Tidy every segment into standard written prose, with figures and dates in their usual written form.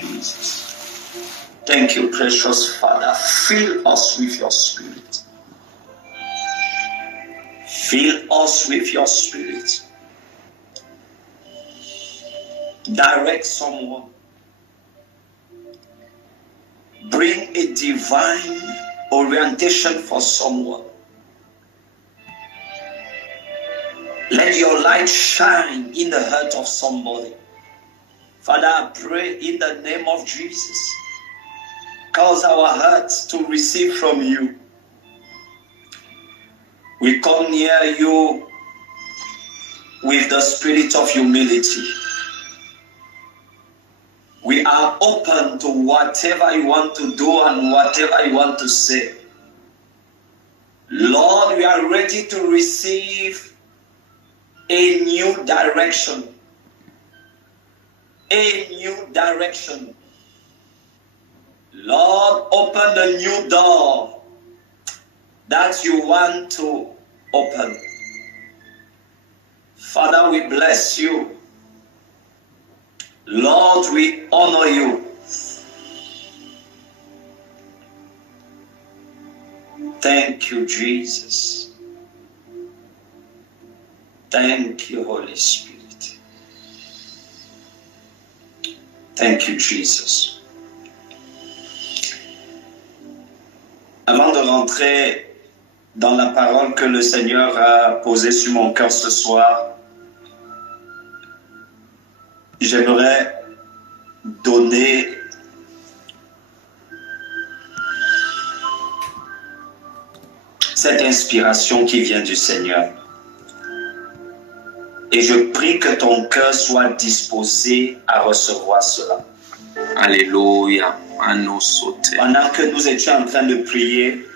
Jesus. Thank you, precious Father. Fill us with your Spirit. Fill us with your Spirit. Direct someone. Bring a divine orientation for someone. Let your light shine in the heart of somebody. Father, I pray in the name of Jesus, cause our hearts to receive from you. We come near you with the spirit of humility. We are open to whatever you want to do and whatever you want to say. Lord, we are ready to receive a new direction. A new direction. Lord, open the new door that you want to open. Father, we bless you. Lord, we honor you. Thank you, Jesus. Thank you, Holy Spirit. Thank you, Jesus. Avant de rentrer dans la parole que le Seigneur a posée sur mon cœur ce soir, j'aimerais donner cette inspiration qui vient du Seigneur. Et je prie que ton cœur soit disposé à recevoir cela. Alléluia. Pendant que nous étions en train de prier,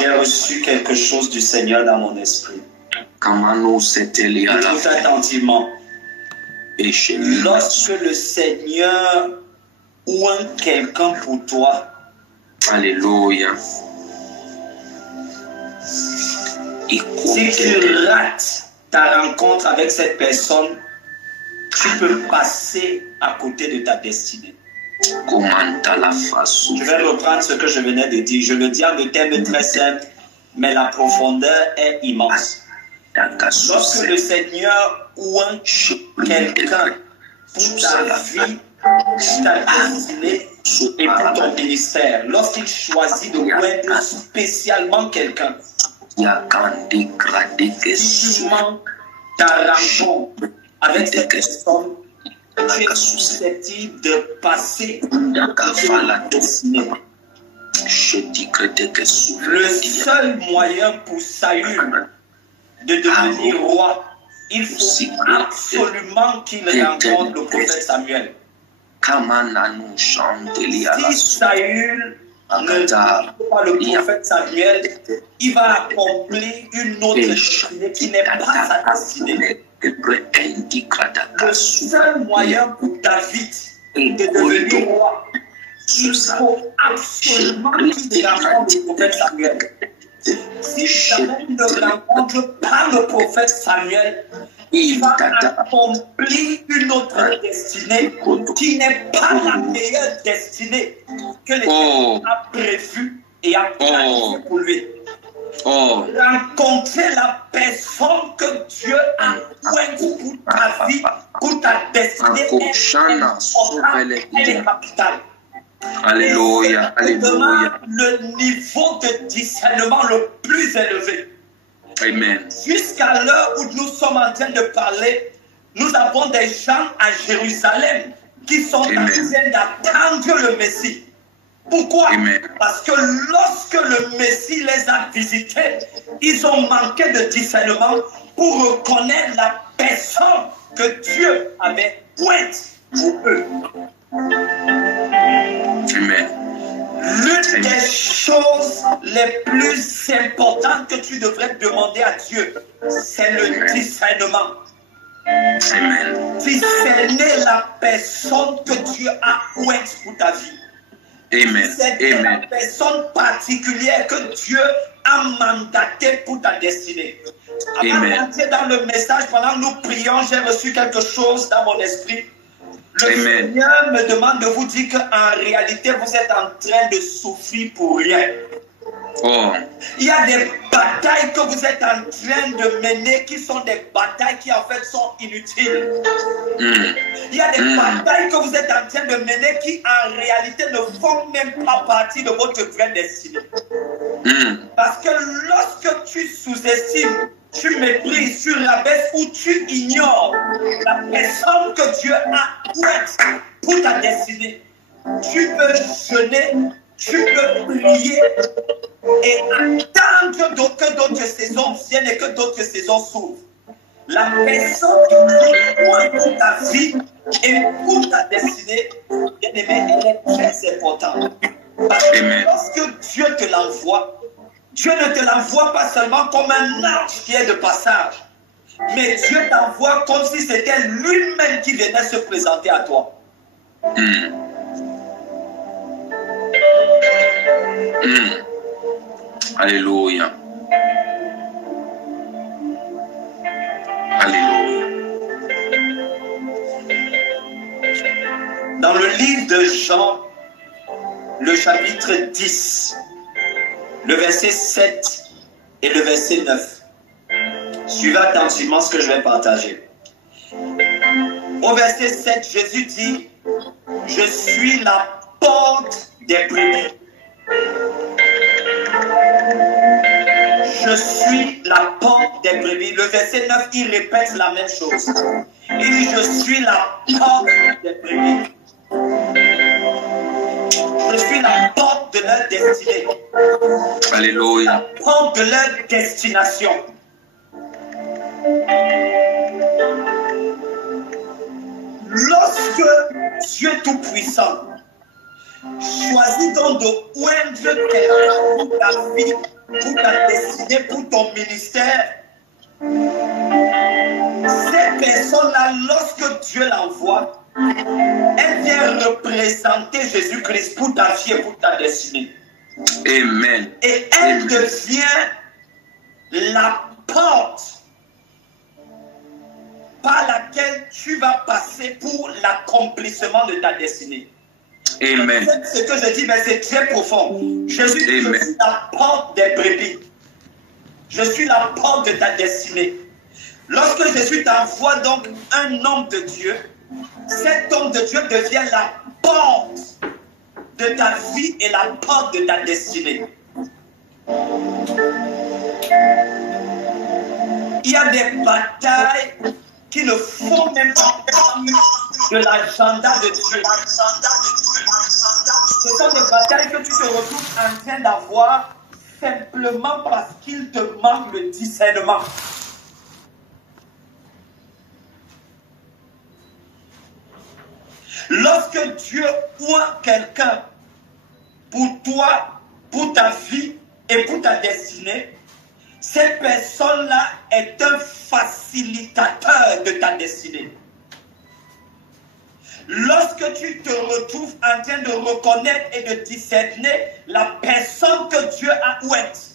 j'ai reçu quelque chose du Seigneur dans mon esprit. Écoute attentivement. Lorsque le Seigneur oint quelqu'un pour toi, Alléluia. Si tu rates ta rencontre avec cette personne, tu peux passer à côté de ta destinée. Je vais reprendre ce que je venais de dire. Je le dis en des termes très simples, mais la profondeur est immense. Lorsque le Seigneur oint quelqu'un pour ta vie, pour ta destinée et pour ton ministère, lorsqu'il choisit de oindre spécialement quelqu'un, ta rencontre avec cette personne, tu es susceptible de passer à la destinée. Le seul moyen pour Saül de devenir roi, il faut absolument qu'il rencontre le prophète Samuel. Si Saül ne trouve pas le prophète Samuel, il va accomplir une autre destinée qui n'est pas sa destinée. Le seul moyen pour David de devenir roi, il faut absolument qu'il rencontre le prophète Samuel. Si David ne rencontre pas le prophète Samuel, il va accomplir une autre destinée qui n'est pas la meilleure destinée que l'Éternel a prévue et a planifiée pour lui. Rencontrer la personne que Dieu a ointe pour ta vie, pour ta destinée, elle est capitale. Alléluia, alléluia. Le niveau de discernement le plus élevé. Amen. Jusqu'à l'heure où nous sommes en train de parler, nous avons des gens à Jérusalem qui sont en train d'attendre le Messie. Pourquoi? Amen. Parce que lorsque le Messie les a visités, ils ont manqué de discernement pour reconnaître la personne que Dieu avait ointe pour eux. Amen. L'une des choses les plus importantes que tu devrais demander à Dieu, c'est le discernement. Amen. Discerner la personne que Dieu a ointe pour ta vie. Amen. C'est la personne particulière que Dieu a mandatée pour ta destinée. Avant d'entrer dans le message, pendant que nous prions, j'ai reçu quelque chose dans mon esprit. Le Seigneur me demande de vous dire qu'en réalité, vous êtes en train de souffrir pour rien. Oh. Il y a des batailles que vous êtes en train de mener qui sont des batailles qui en fait sont inutiles. Il y a des batailles que vous êtes en train de mener qui en réalité ne font même pas partie de votre vraie destinée. Parce que lorsque tu sous-estimes, tu méprises, tu rabaisses ou tu ignores la personne que Dieu a ouverte pour ta destinée, tu peux jeûner, tu peux prier et attendre que d'autres saisons viennent et que d'autres saisons s'ouvrent. La personne qui prie pour ta vie et pour ta destinée, bien aimé, elle est très importante. Parce que lorsque Dieu te l'envoie, Dieu ne te l'envoie pas seulement comme un ange qui est de passage, mais Dieu t'envoie comme si c'était lui-même qui venait se présenter à toi. Alléluia. Alléluia. Dans le livre de Jean, le chapitre 10, le verset 7 et le verset 9. Suivez attentivement ce que je vais partager. Au verset 7, Jésus dit, « Je suis la porte des brebis. Je suis la porte des brebis. » Le verset 9, il répète la même chose. Il dit, « Je suis la porte des brebis. » Je suis la porte de leur destinée. Alléluia. La porte de leur destination. Lorsque Dieu Tout-Puissant choisit donc de oindre quelqu'un pour ta vie, pour ta destinée, pour ton ministère, ces personnes-là, lorsque Dieu l'envoie, elle vient représenter Jésus-Christ pour ta vie et pour ta destinée. Amen. Et elle devient la porte par laquelle tu vas passer pour l'accomplissement de ta destinée. Amen. Ce que je dis, mais c'est très profond. Jésus dit, je suis la porte des brebis. Je suis la porte de ta destinée. Lorsque Jésus t'envoie donc un homme de Dieu, cet homme de Dieu devient la porte de ta vie et la porte de ta destinée. Il y a des batailles qui ne font même pas partie de l'agenda de Dieu. Ce sont des batailles que tu te retrouves en train d'avoir simplement parce qu'il te manque le discernement. Lorsque Dieu oint quelqu'un pour toi, pour ta vie et pour ta destinée, cette personne-là est un facilitateur de ta destinée. Lorsque tu te retrouves en train de reconnaître et de discerner la personne que Dieu a ointe,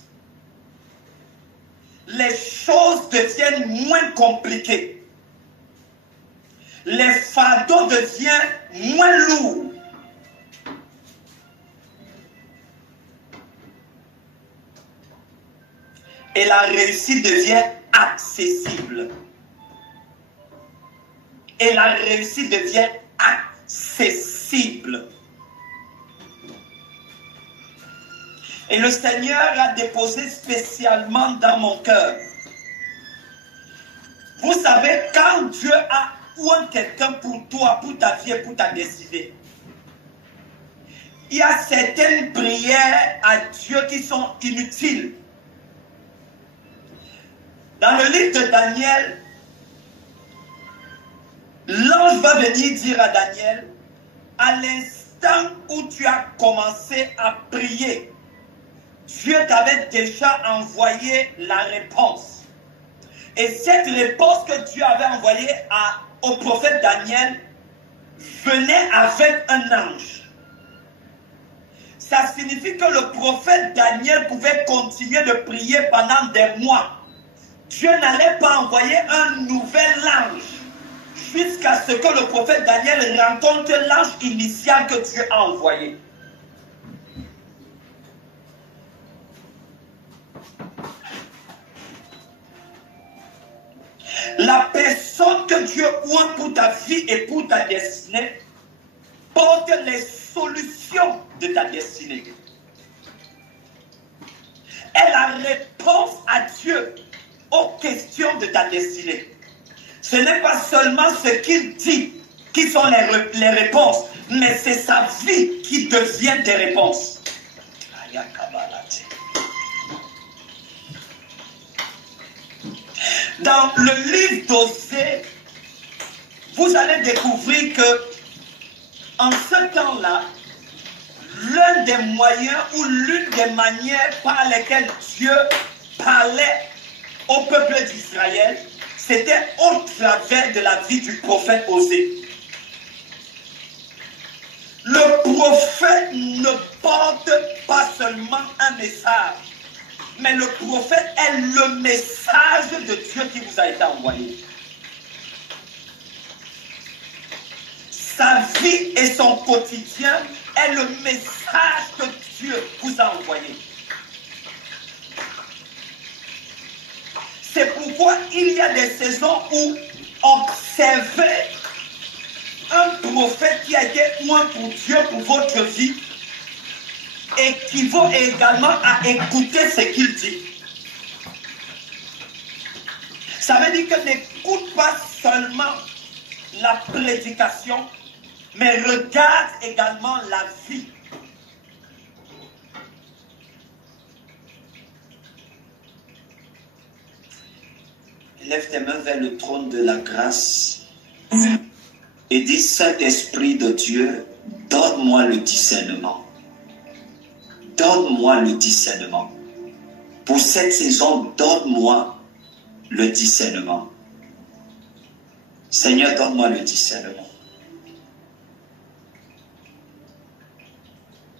les choses deviennent moins compliquées. Les fardeaux deviennent moins lourds. Et la réussite devient accessible. Et la réussite devient accessible. Et le Seigneur a déposé spécialement dans mon cœur. Vous savez, quand Dieu a oint quelqu'un pour toi, pour ta vie et pour ta destinée, il y a certaines prières à Dieu qui sont inutiles. Dans le livre de Daniel, l'ange va venir dire à Daniel, à l'instant où tu as commencé à prier, Dieu t'avait déjà envoyé la réponse. Et cette réponse que Dieu avait envoyée au prophète Daniel venait avec un ange. Ça signifie que le prophète Daniel pouvait continuer de prier pendant des mois. Dieu n'allait pas envoyer un nouvel ange jusqu'à ce que le prophète Daniel rencontre l'ange initial que Dieu a envoyé. La personne que Dieu oint pour ta vie et pour ta destinée porte les solutions de ta destinée. Est la réponse à Dieu aux questions de ta destinée. Ce n'est pas seulement ce qu'il dit qui sont les réponses, mais c'est sa vie qui devient des réponses. Dans le livre d'Osée, vous allez découvrir que en ce temps-là, l'un des moyens ou l'une des manières par lesquelles Dieu parlait au peuple d'Israël, c'était au travers de la vie du prophète Osée. Le prophète ne porte pas seulement un message, mais le prophète est le message de Dieu qui vous a été envoyé. Sa vie et son quotidien est le message que Dieu vous a envoyé. C'est pourquoi il y a des saisons où observer un prophète qui a été oint pour Dieu pour votre vie équivaut également à écouter ce qu'il dit. Ça veut dire que n'écoute pas seulement la prédication, mais regarde également la vie. Lève tes mains vers le trône de la grâce et dis: Saint-Esprit de Dieu, donne-moi le discernement. Donne-moi le discernement. Pour cette saison, donne-moi le discernement. Seigneur, donne-moi le discernement.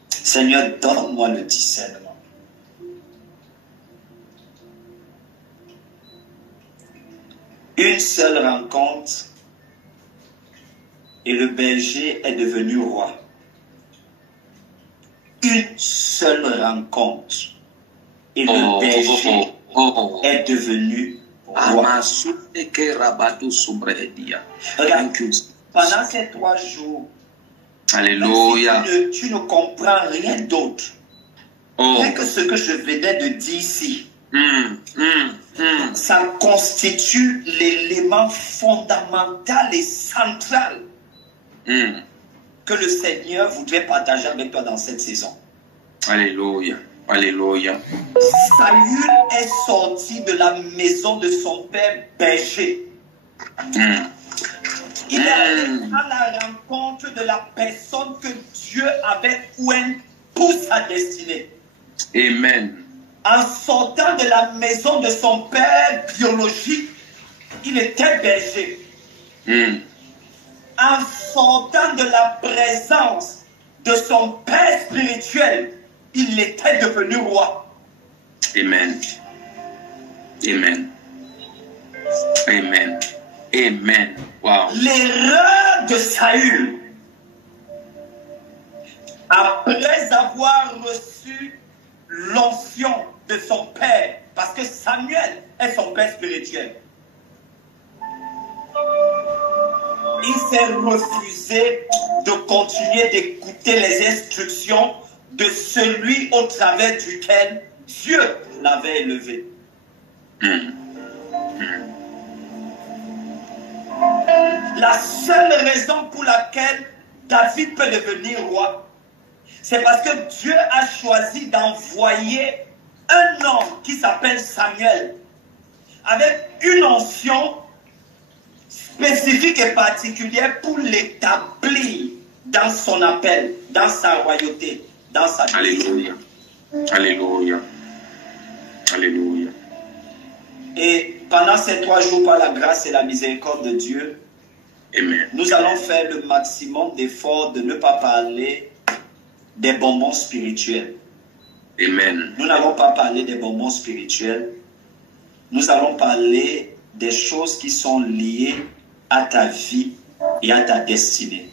Seigneur, donne-moi le discernement. Une seule rencontre et le berger est devenu roi. Une seule rencontre et le berger est devenu roi. Regarde, pendant ces 3 jours, Alléluia. Tu ne comprends rien d'autre. Rien que ce que je venais de dire ici. Ça constitue l'élément fondamental et central que le Seigneur voudrait partager avec toi dans cette saison. Alléluia. Alléluia. Saül est sorti de la maison de son père berger. Il est allé à la rencontre de la personne que Dieu avait oint pour sa destinée. Amen. En sortant de la maison de son père biologique, il était berger. En sortant de la présence de son père spirituel, il était devenu roi. Amen. Amen. Amen. Amen. Wow. L'erreur de Saül, après avoir reçu l'onction de son père, parce que Samuel est son père spirituel, il s'est refusé de continuer d'écouter les instructions de celui au travers duquel Dieu l'avait élevé. La seule raison pour laquelle David peut devenir roi, c'est parce que Dieu a choisi d'envoyer un homme qui s'appelle Samuel, avec une onction spécifique et particulière pour l'établir dans son appel, dans sa royauté, dans sa vie. Alléluia. Alléluia. Alléluia. Et pendant ces 3 jours, par la grâce et la miséricorde de Dieu, Amen. nous allons faire le maximum d'efforts de ne pas parler des bonbons spirituels. Amen. Nous n'allons pas parler des bonbons spirituels. Nous allons parler des choses qui sont liées à ta vie et à ta destinée.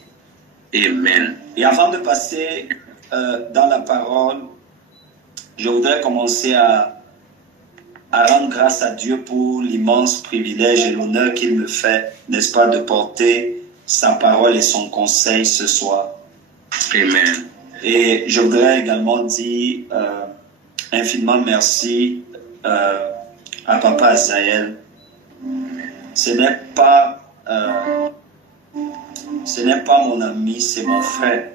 Amen. Et avant de passer dans la parole, je voudrais commencer à rendre grâce à Dieu pour l'immense privilège et l'honneur qu'il me fait, n'est-ce pas, de porter sa parole et son conseil ce soir. Amen. Et je voudrais également dire infiniment merci à Papa Azaël. Ce n'est pas mon ami, c'est mon frère.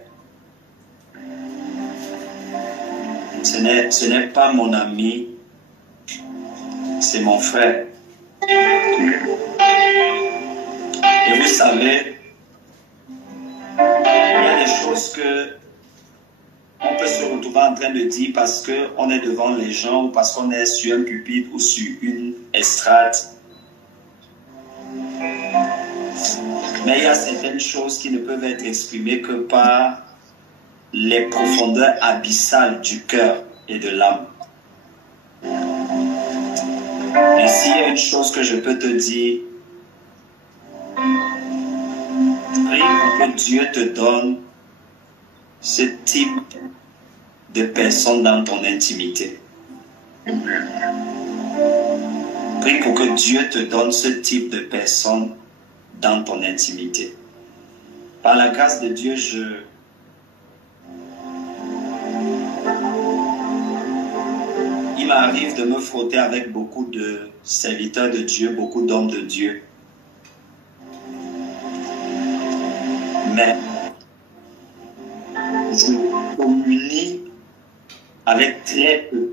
Ce n'est pas mon ami, c'est mon frère. Et vous savez, il y a des choses que on peut se retrouver en train de dire parce qu'on est devant les gens ou parce qu'on est sur un pupitre ou sur une estrade. Mais il y a certaines choses qui ne peuvent être exprimées que par les profondeurs abyssales du cœur et de l'âme. Et s'il y a une chose que je peux te dire, prie pour que Dieu te donne ce type de personne dans ton intimité. Prie pour que Dieu te donne ce type de personne dans ton intimité. Par la grâce de Dieu, il m'arrive de me frotter avec beaucoup de serviteurs de Dieu, beaucoup d'hommes de Dieu. Mais je communie avec très peu.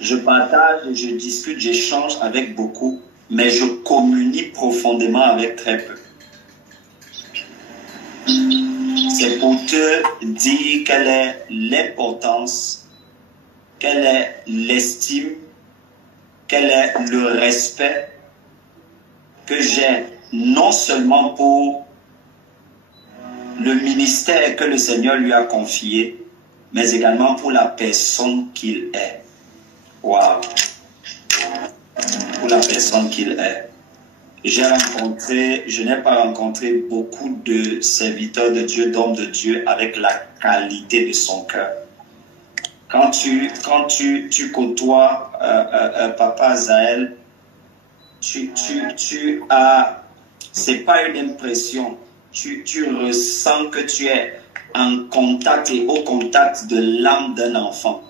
Je partage, je discute, j'échange avec beaucoup, mais je communie profondément avec très peu. C'est pour te dire quelle est l'importance, quelle est l'estime, quel est le respect que j'ai non seulement pour le ministère que le Seigneur lui a confié, mais également pour la personne qu'il est. Waouh! Pour la personne qu'il est. Je n'ai pas rencontré beaucoup de serviteurs de Dieu, d'hommes de Dieu avec la qualité de son cœur. Quand tu côtoies Papa Azaël, tu as, c'est pas une impression, tu ressens que tu es en contact et au contact de l'âme d'un enfant.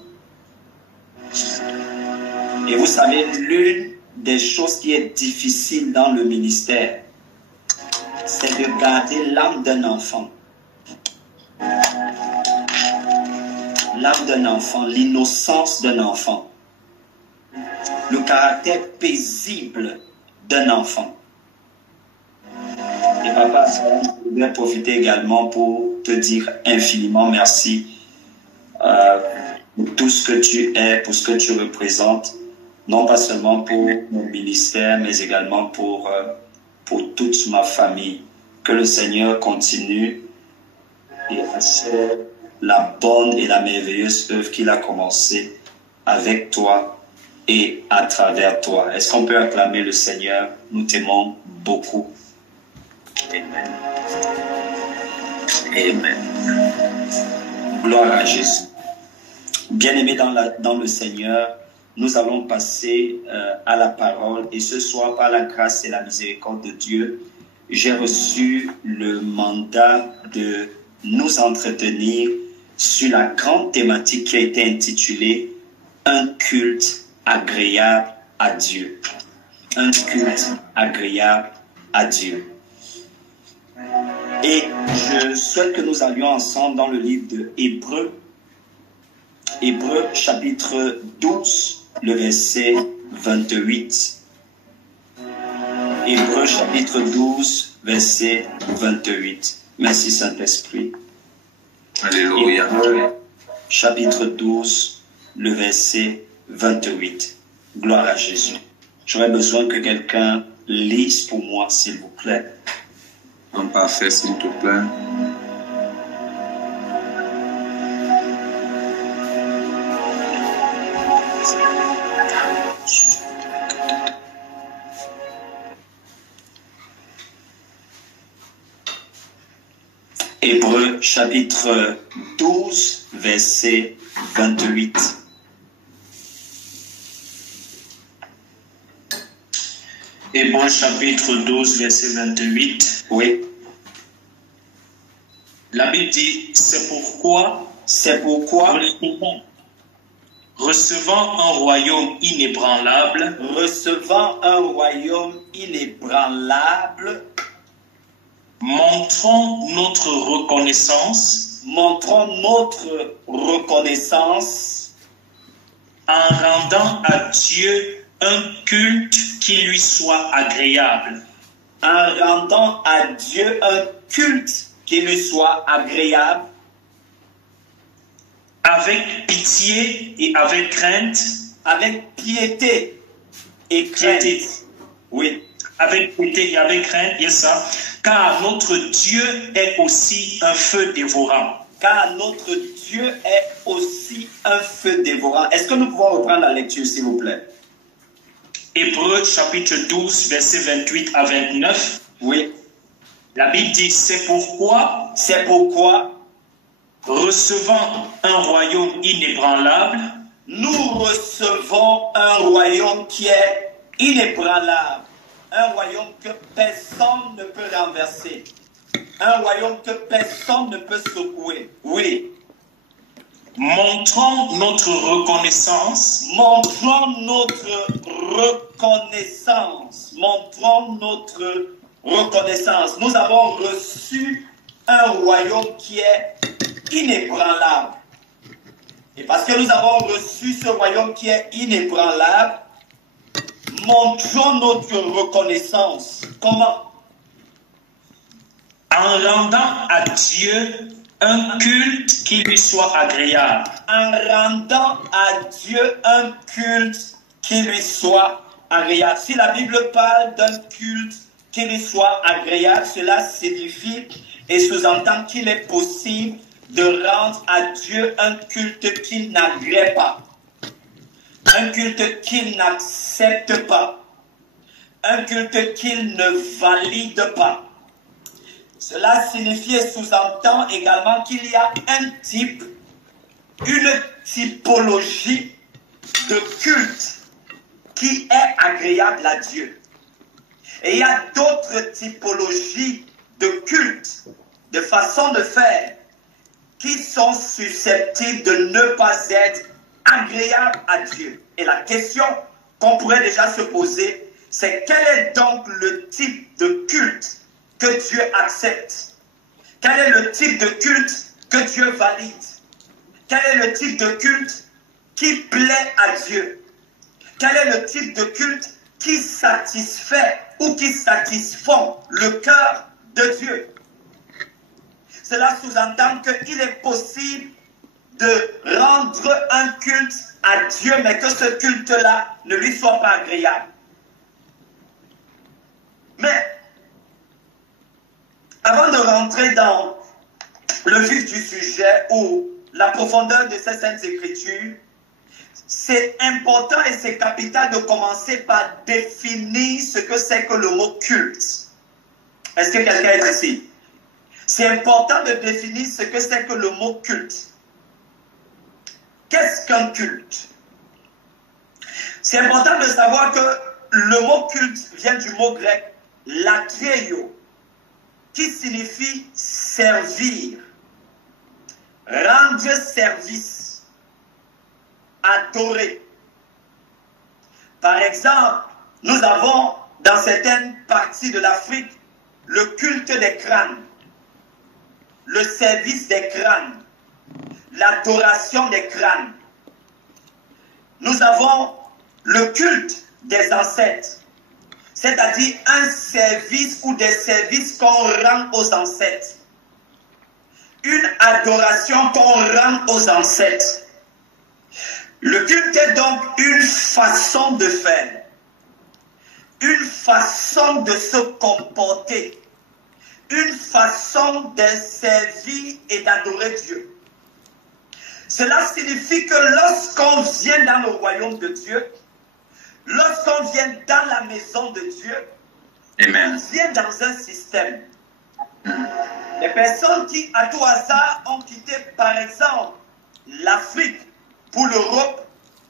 Et vous savez, l'une des choses qui est difficile dans le ministère, c'est de garder l'âme d'un enfant. L'âme d'un enfant, l'innocence d'un enfant, le caractère paisible d'un enfant. Et papa, je voudrais profiter également pour te dire infiniment merci pour tout ce que tu es, pour ce que tu représentes, non pas seulement pour mon ministère, mais également pour toute ma famille. Que le Seigneur continue et achève la bonne et la merveilleuse œuvre qu'il a commencée avec toi et à travers toi. Est-ce qu'on peut acclamer le Seigneur? Nous t'aimons beaucoup. Amen. Amen. Gloire à Jésus. Bien-aimés dans le Seigneur, nous allons passer à la parole. Et ce soir, par la grâce et la miséricorde de Dieu, j'ai reçu le mandat de nous entretenir sur la grande thématique qui a été intitulée « Un culte agréable à Dieu ». Un culte agréable à Dieu. Et je souhaite que nous allions ensemble dans le livre de Hébreux, Hébreux chapitre 12, le verset 28. Hébreux chapitre 12, verset 28. Merci Saint-Esprit. Alléluia. Hébreux chapitre 12, le verset 28. Gloire à Jésus. J'aurais besoin que quelqu'un lise pour moi, s'il vous plaît. En parfait, s'il te plaît. Hébreux chapitre 12, verset 28. Hébreux chapitre 12, verset 28. Oui. La Bible dit, c'est pourquoi recevant un royaume inébranlable, montrons notre reconnaissance en rendant à Dieu un culte qui lui soit agréable. Avec pitié et avec crainte. Avec piété et crainte. Oui. Avec piété et avec crainte, yes, ça. Car notre Dieu est aussi un feu dévorant. Est-ce que nous pouvons reprendre la lecture, s'il vous plaît? Hébreux chapitre 12, verset 28 à 29. Oui. La Bible dit, c'est pourquoi recevant un royaume inébranlable, nous recevons un royaume qui est inébranlable, un royaume que personne ne peut renverser, un royaume que personne ne peut secouer. Oui. Montrons notre reconnaissance. Nous avons reçu un royaume qui est inébranlable. Et parce que nous avons reçu ce royaume qui est inébranlable, montrons notre reconnaissance. Comment? En rendant à Dieu un culte qui lui soit agréable. En rendant à Dieu un culte qui lui soit agréable. Si la Bible parle d'un culte qui lui soit agréable, cela signifie et sous-entend qu'il est possible de rendre à Dieu un culte qu'il n'agrée pas, un culte qu'il n'accepte pas, un culte qu'il ne valide pas. Cela signifie et sous-entend également qu'il y a un type, une typologie de culte qui est agréable à Dieu. Et il y a d'autres typologies de culte, de façon de faire, qui sont susceptibles de ne pas être agréables à Dieu. Et la question qu'on pourrait déjà se poser, c'est quel est donc le type de culte que Dieu accepte? Quel est le type de culte que Dieu valide? Quel est le type de culte qui plaît à Dieu? Quel est le type de culte qui satisfait ou qui satisfont le cœur de Dieu? Cela sous-entend qu'il est possible de rendre un culte à Dieu, mais que ce culte-là ne lui soit pas agréable. Mais, avant de rentrer dans le vif du sujet ou la profondeur de ces saintes écritures, c'est important et c'est capital de commencer par définir ce que c'est que le mot culte. Est-ce que quelqu'un est ici? C'est important de définir ce que c'est que le mot culte. Qu'est-ce qu'un culte? C'est important de savoir que le mot culte vient du mot grec lakrieio, qui signifie servir, rendre service, adorer. Par exemple, nous avons dans certaines parties de l'Afrique le culte des crânes, le service des crânes, l'adoration des crânes. Nous avons le culte des ancêtres, c'est-à-dire un service ou des services qu'on rend aux ancêtres. Une adoration qu'on rend aux ancêtres. Le culte est donc une façon de faire, une façon de se comporter, une façon de servir et d'adorer Dieu. Cela signifie que lorsqu'on vient dans le royaume de Dieu, lorsqu'on vient dans la maison de Dieu, Amen. on vient dans un système. Les personnes qui, à tout hasard, ont quitté, par exemple, l'Afrique pour l'Europe,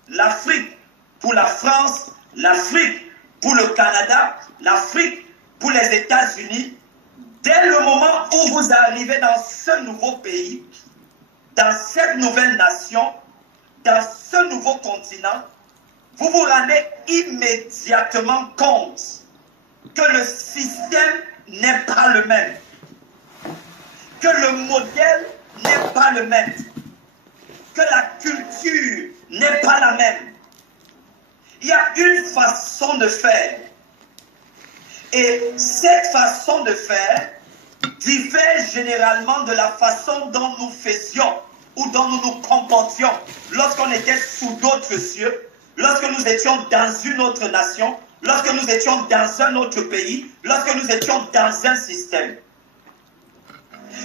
l'Afrique pour la France, l'Afrique pour le Canada, l'Afrique pour les États-Unis, dès le moment où vous arrivez dans ce nouveau pays, dans cette nouvelle nation, dans ce nouveau continent, vous vous rendez immédiatement compte que le système n'est pas le même, que le modèle n'est pas le même, que la culture n'est pas la même. Il y a une façon de faire. Et cette façon de faire diffère généralement de la façon dont nous faisions ou dont nous nous comportions lorsqu'on était sous d'autres cieux, lorsque nous étions dans une autre nation, lorsque nous étions dans un autre pays, lorsque nous étions dans un système.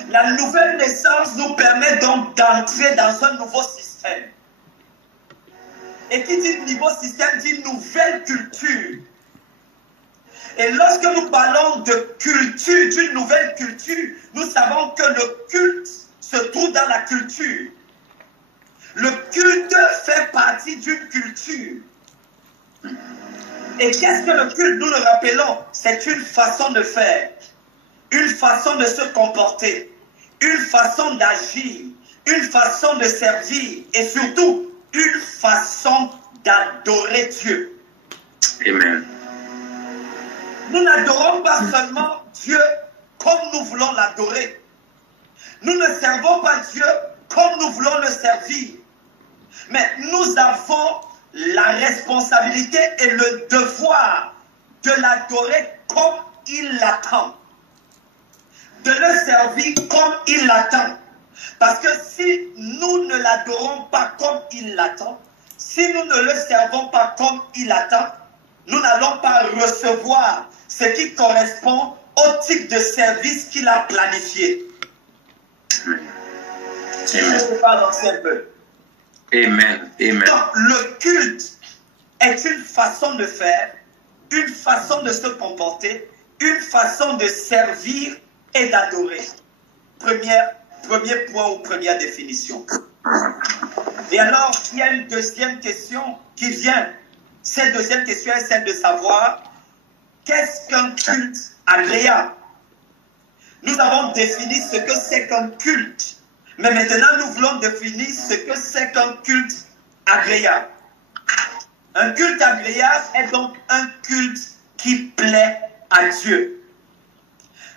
La nouvelle naissance nous permet donc d'entrer dans un nouveau système. Et qui dit nouveau système dit nouvelle culture. Et lorsque nous parlons de culture, d'une nouvelle culture, nous savons que le culte se trouve dans la culture. Le culte fait partie d'une culture. Et qu'est-ce que le culte? Nous le rappelons, c'est une façon de faire, une façon de se comporter, une façon d'agir, une façon de servir et surtout une façon d'adorer Dieu. Amen. Nous n'adorons pas seulement Dieu comme nous voulons l'adorer. Nous ne servons pas Dieu comme nous voulons le servir. Mais nous avons la responsabilité et le devoir de l'adorer comme il l'attend. De le servir comme il l'attend. Parce que si nous ne l'adorons pas comme il l'attend, si nous ne le servons pas comme il attend, nous n'allons pas recevoir ce qui correspond au type de service qu'il a planifié. Je ne pas avancer un peu. Amen. Amen. Donc, le culte est une façon de faire, une façon de se comporter, une façon de servir et d'adorer. Premier point ou première définition. Et alors, il y a une deuxième question qui vient. Cette deuxième question est celle de savoir qu'est-ce qu'un culte agréable. Nous avons défini ce que c'est qu'un culte. Mais maintenant, nous voulons définir ce que c'est qu'un culte agréable. Un culte agréable est donc un culte qui plaît à Dieu.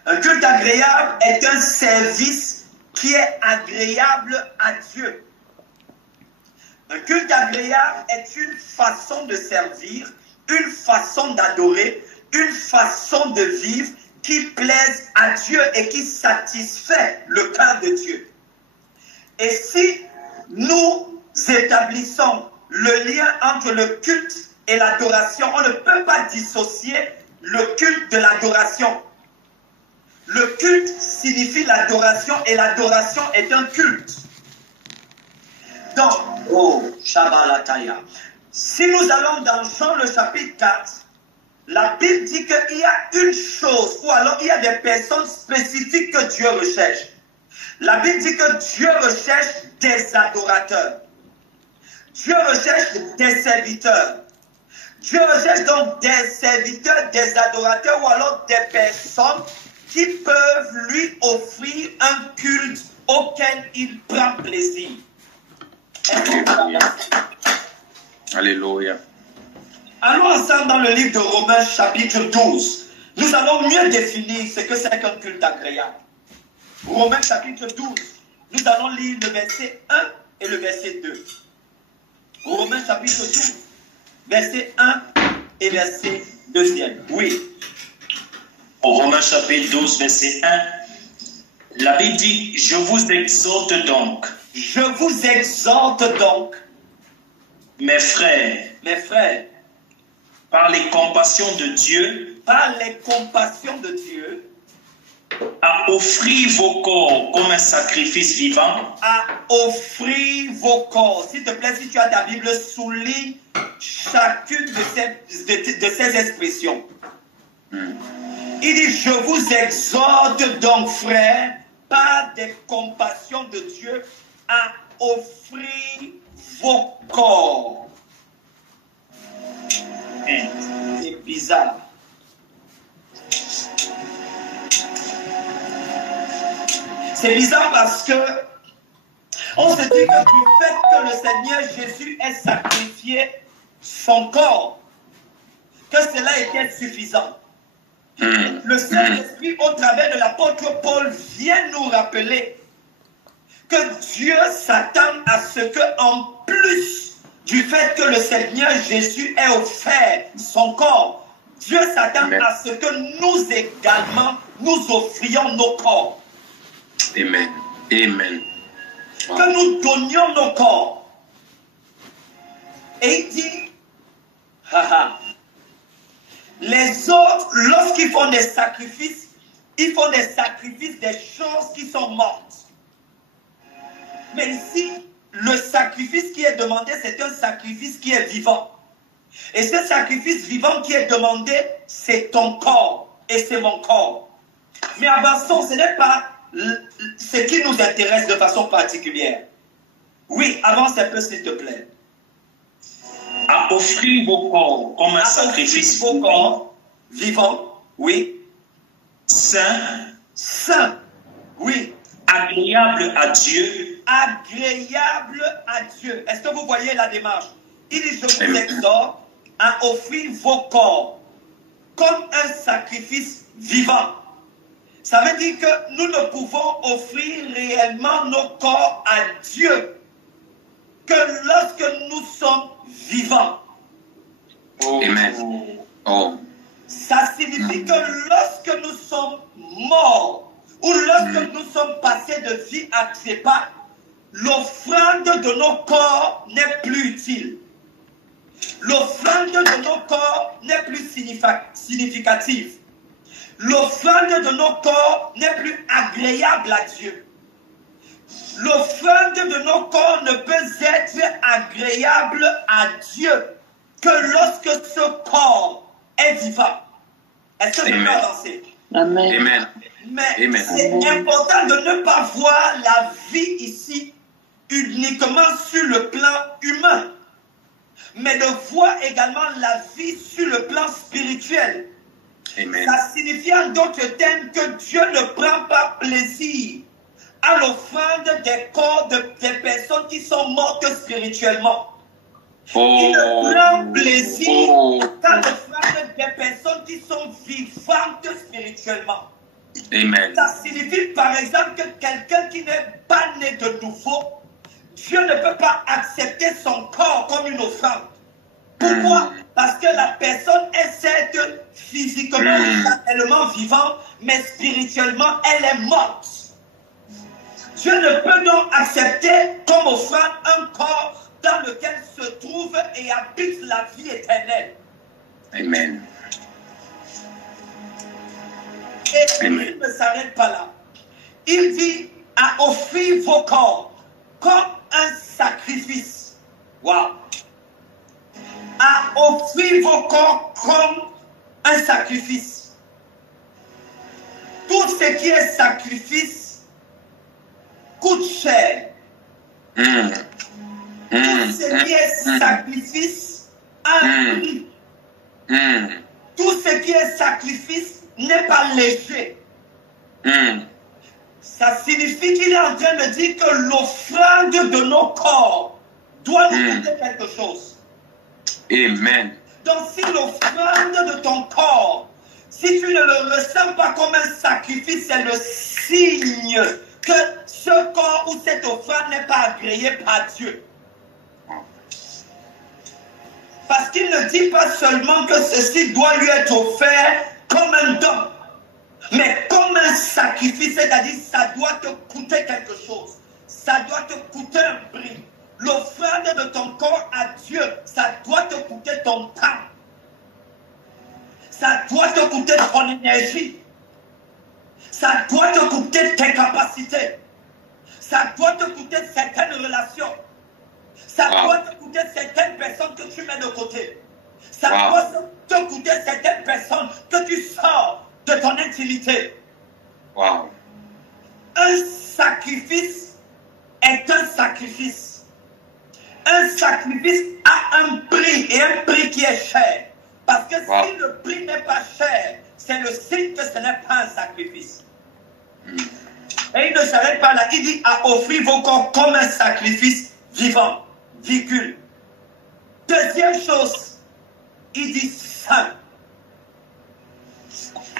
Un culte agréable est un service qui est agréable à Dieu. Un culte agréable est une façon de servir, une façon d'adorer, une façon de vivre qui plaise à Dieu et qui satisfait le cœur de Dieu. Et si nous établissons le lien entre le culte et l'adoration, on ne peut pas dissocier le culte de l'adoration. Le culte signifie l'adoration et l'adoration est un culte. Donc, oh, Shabbalataya. Si nous allons dans Jean le chapitre 4, la Bible dit qu'il y a une chose, ou alors il y a des personnes spécifiques que Dieu recherche. La Bible dit que Dieu recherche des adorateurs. Dieu recherche des serviteurs. Dieu recherche donc des serviteurs, des adorateurs ou alors des personnes qui peuvent lui offrir un culte auquel il prend plaisir. Alléluia. Allons ensemble dans le livre de Romains chapitre 12. Nous allons mieux définir ce que c'est qu'un culte agréable. Romains chapitre 12. Nous allons lire le verset 1 et le verset 2. Romains chapitre 12, verset 1 et verset 2. Oui. Romains chapitre 12, verset 1. La Bible dit, je vous exhorte donc. Je vous exhorte donc, mes frères, par les compassions de Dieu, à offrir vos corps comme un sacrifice vivant. À offrir vos corps. S'il te plaît, si tu as ta Bible, souligne chacune de ces expressions. Il dit, je vous exhorte donc, frères, par des compassions de Dieu, à offrir vos corps. C'est bizarre. C'est bizarre parce que on se dit que du fait que le Seigneur Jésus ait sacrifié son corps, que cela était suffisant. Le Saint-Esprit, au travers de l'apôtre Paul, vient nous rappeler que Dieu s'attend à ce que, en plus du fait que le Seigneur Jésus ait offert son corps, Dieu s'attend à ce que nous également, nous offrions nos corps. Amen. Amen. Wow. Que nous donnions nos corps. Et il dit, les autres, lorsqu'ils font des sacrifices, ils font des sacrifices des choses qui sont mortes. Mais ici, le sacrifice qui est demandé, c'est un sacrifice qui est vivant. Et ce sacrifice vivant qui est demandé, c'est ton corps et c'est mon corps. Mais avançons, ce n'est pas ce qui nous intéresse de façon particulière. Oui, avance un peu s'il te plaît. À offrir vos corps comme un sacrifice vos corps vivant, oui. Saint, oui. Agréable à Dieu. Agréable à Dieu. Est-ce que vous voyez la démarche? Il dit, je vous exhorte à offrir vos corps comme un sacrifice vivant. Ça veut dire que nous ne pouvons offrir réellement nos corps à Dieu que lorsque nous sommes vivants. Amen. Oh. Ça signifie que lorsque nous sommes morts ou lorsque nous sommes passés de vie à trépas, l'offrande de nos corps n'est plus utile. L'offrande de nos corps n'est plus significative. L'offrande de nos corps n'est plus agréable à Dieu. L'offrande de nos corps ne peut être agréable à Dieu que lorsque ce corps est vivant. Est-ce que je peux avancer? Amen. Amen. Mais c'est important de ne pas voir la vie ici uniquement sur le plan humain, mais de voir également la vie sur le plan spirituel. Amen. Ça signifie en d'autres termes que Dieu ne prend pas plaisir à l'offrande des corps des personnes qui sont mortes spirituellement. Il prend plaisir à l'offrande des personnes qui sont vivantes spirituellement. Amen. Ça signifie par exemple que quelqu'un qui n'est pas né de nouveau, Dieu ne peut pas accepter son corps comme une offrande. Pourquoi? Parce que la personne est certes physiquement et matériellement vivante, mais spirituellement, elle est morte. Dieu ne peut donc accepter comme offrande un corps dans lequel se trouve et habite la vie éternelle. Amen. Et il ne s'arrête pas là. Il dit à offrir vos corps comme un sacrifice. Waouh! À offrir vos corps comme un sacrifice. Tout ce qui est sacrifice coûte cher. Tout ce qui est sacrifice a un prix. Tout ce qui est sacrifice n'est pas léger. Ça signifie qu'il est en train de dire que l'offrande de nos corps doit nous coûter quelque chose. Amen. Donc si l'offrande de ton corps, si tu ne le ressens pas comme un sacrifice, c'est le signe que ce corps ou cette offrande n'est pas agréé par Dieu. Parce qu'il ne dit pas seulement que ceci doit lui être offert comme un don, mais comme un sacrifice, c'est-à-dire ça doit te coûter quelque chose. Ça doit te coûter un prix. L'offrande de ton corps à Dieu, ça doit te coûter ton temps. Ça doit te coûter ton énergie. Ça doit te coûter tes capacités. Ça doit te coûter certaines relations. Ça doit te coûter certaines personnes que tu mets de côté. Ça doit te coûter certaines personnes que tu sors de ton intimité. Wow. Un sacrifice est un sacrifice. Un sacrifice a un prix et un prix qui est cher. Parce que si le prix n'est pas cher, c'est le signe que ce n'est pas un sacrifice. Et il ne s'arrête pas là. Il dit à offrir vos corps comme un sacrifice vivant. Virgule. Deuxième chose, il dit saint.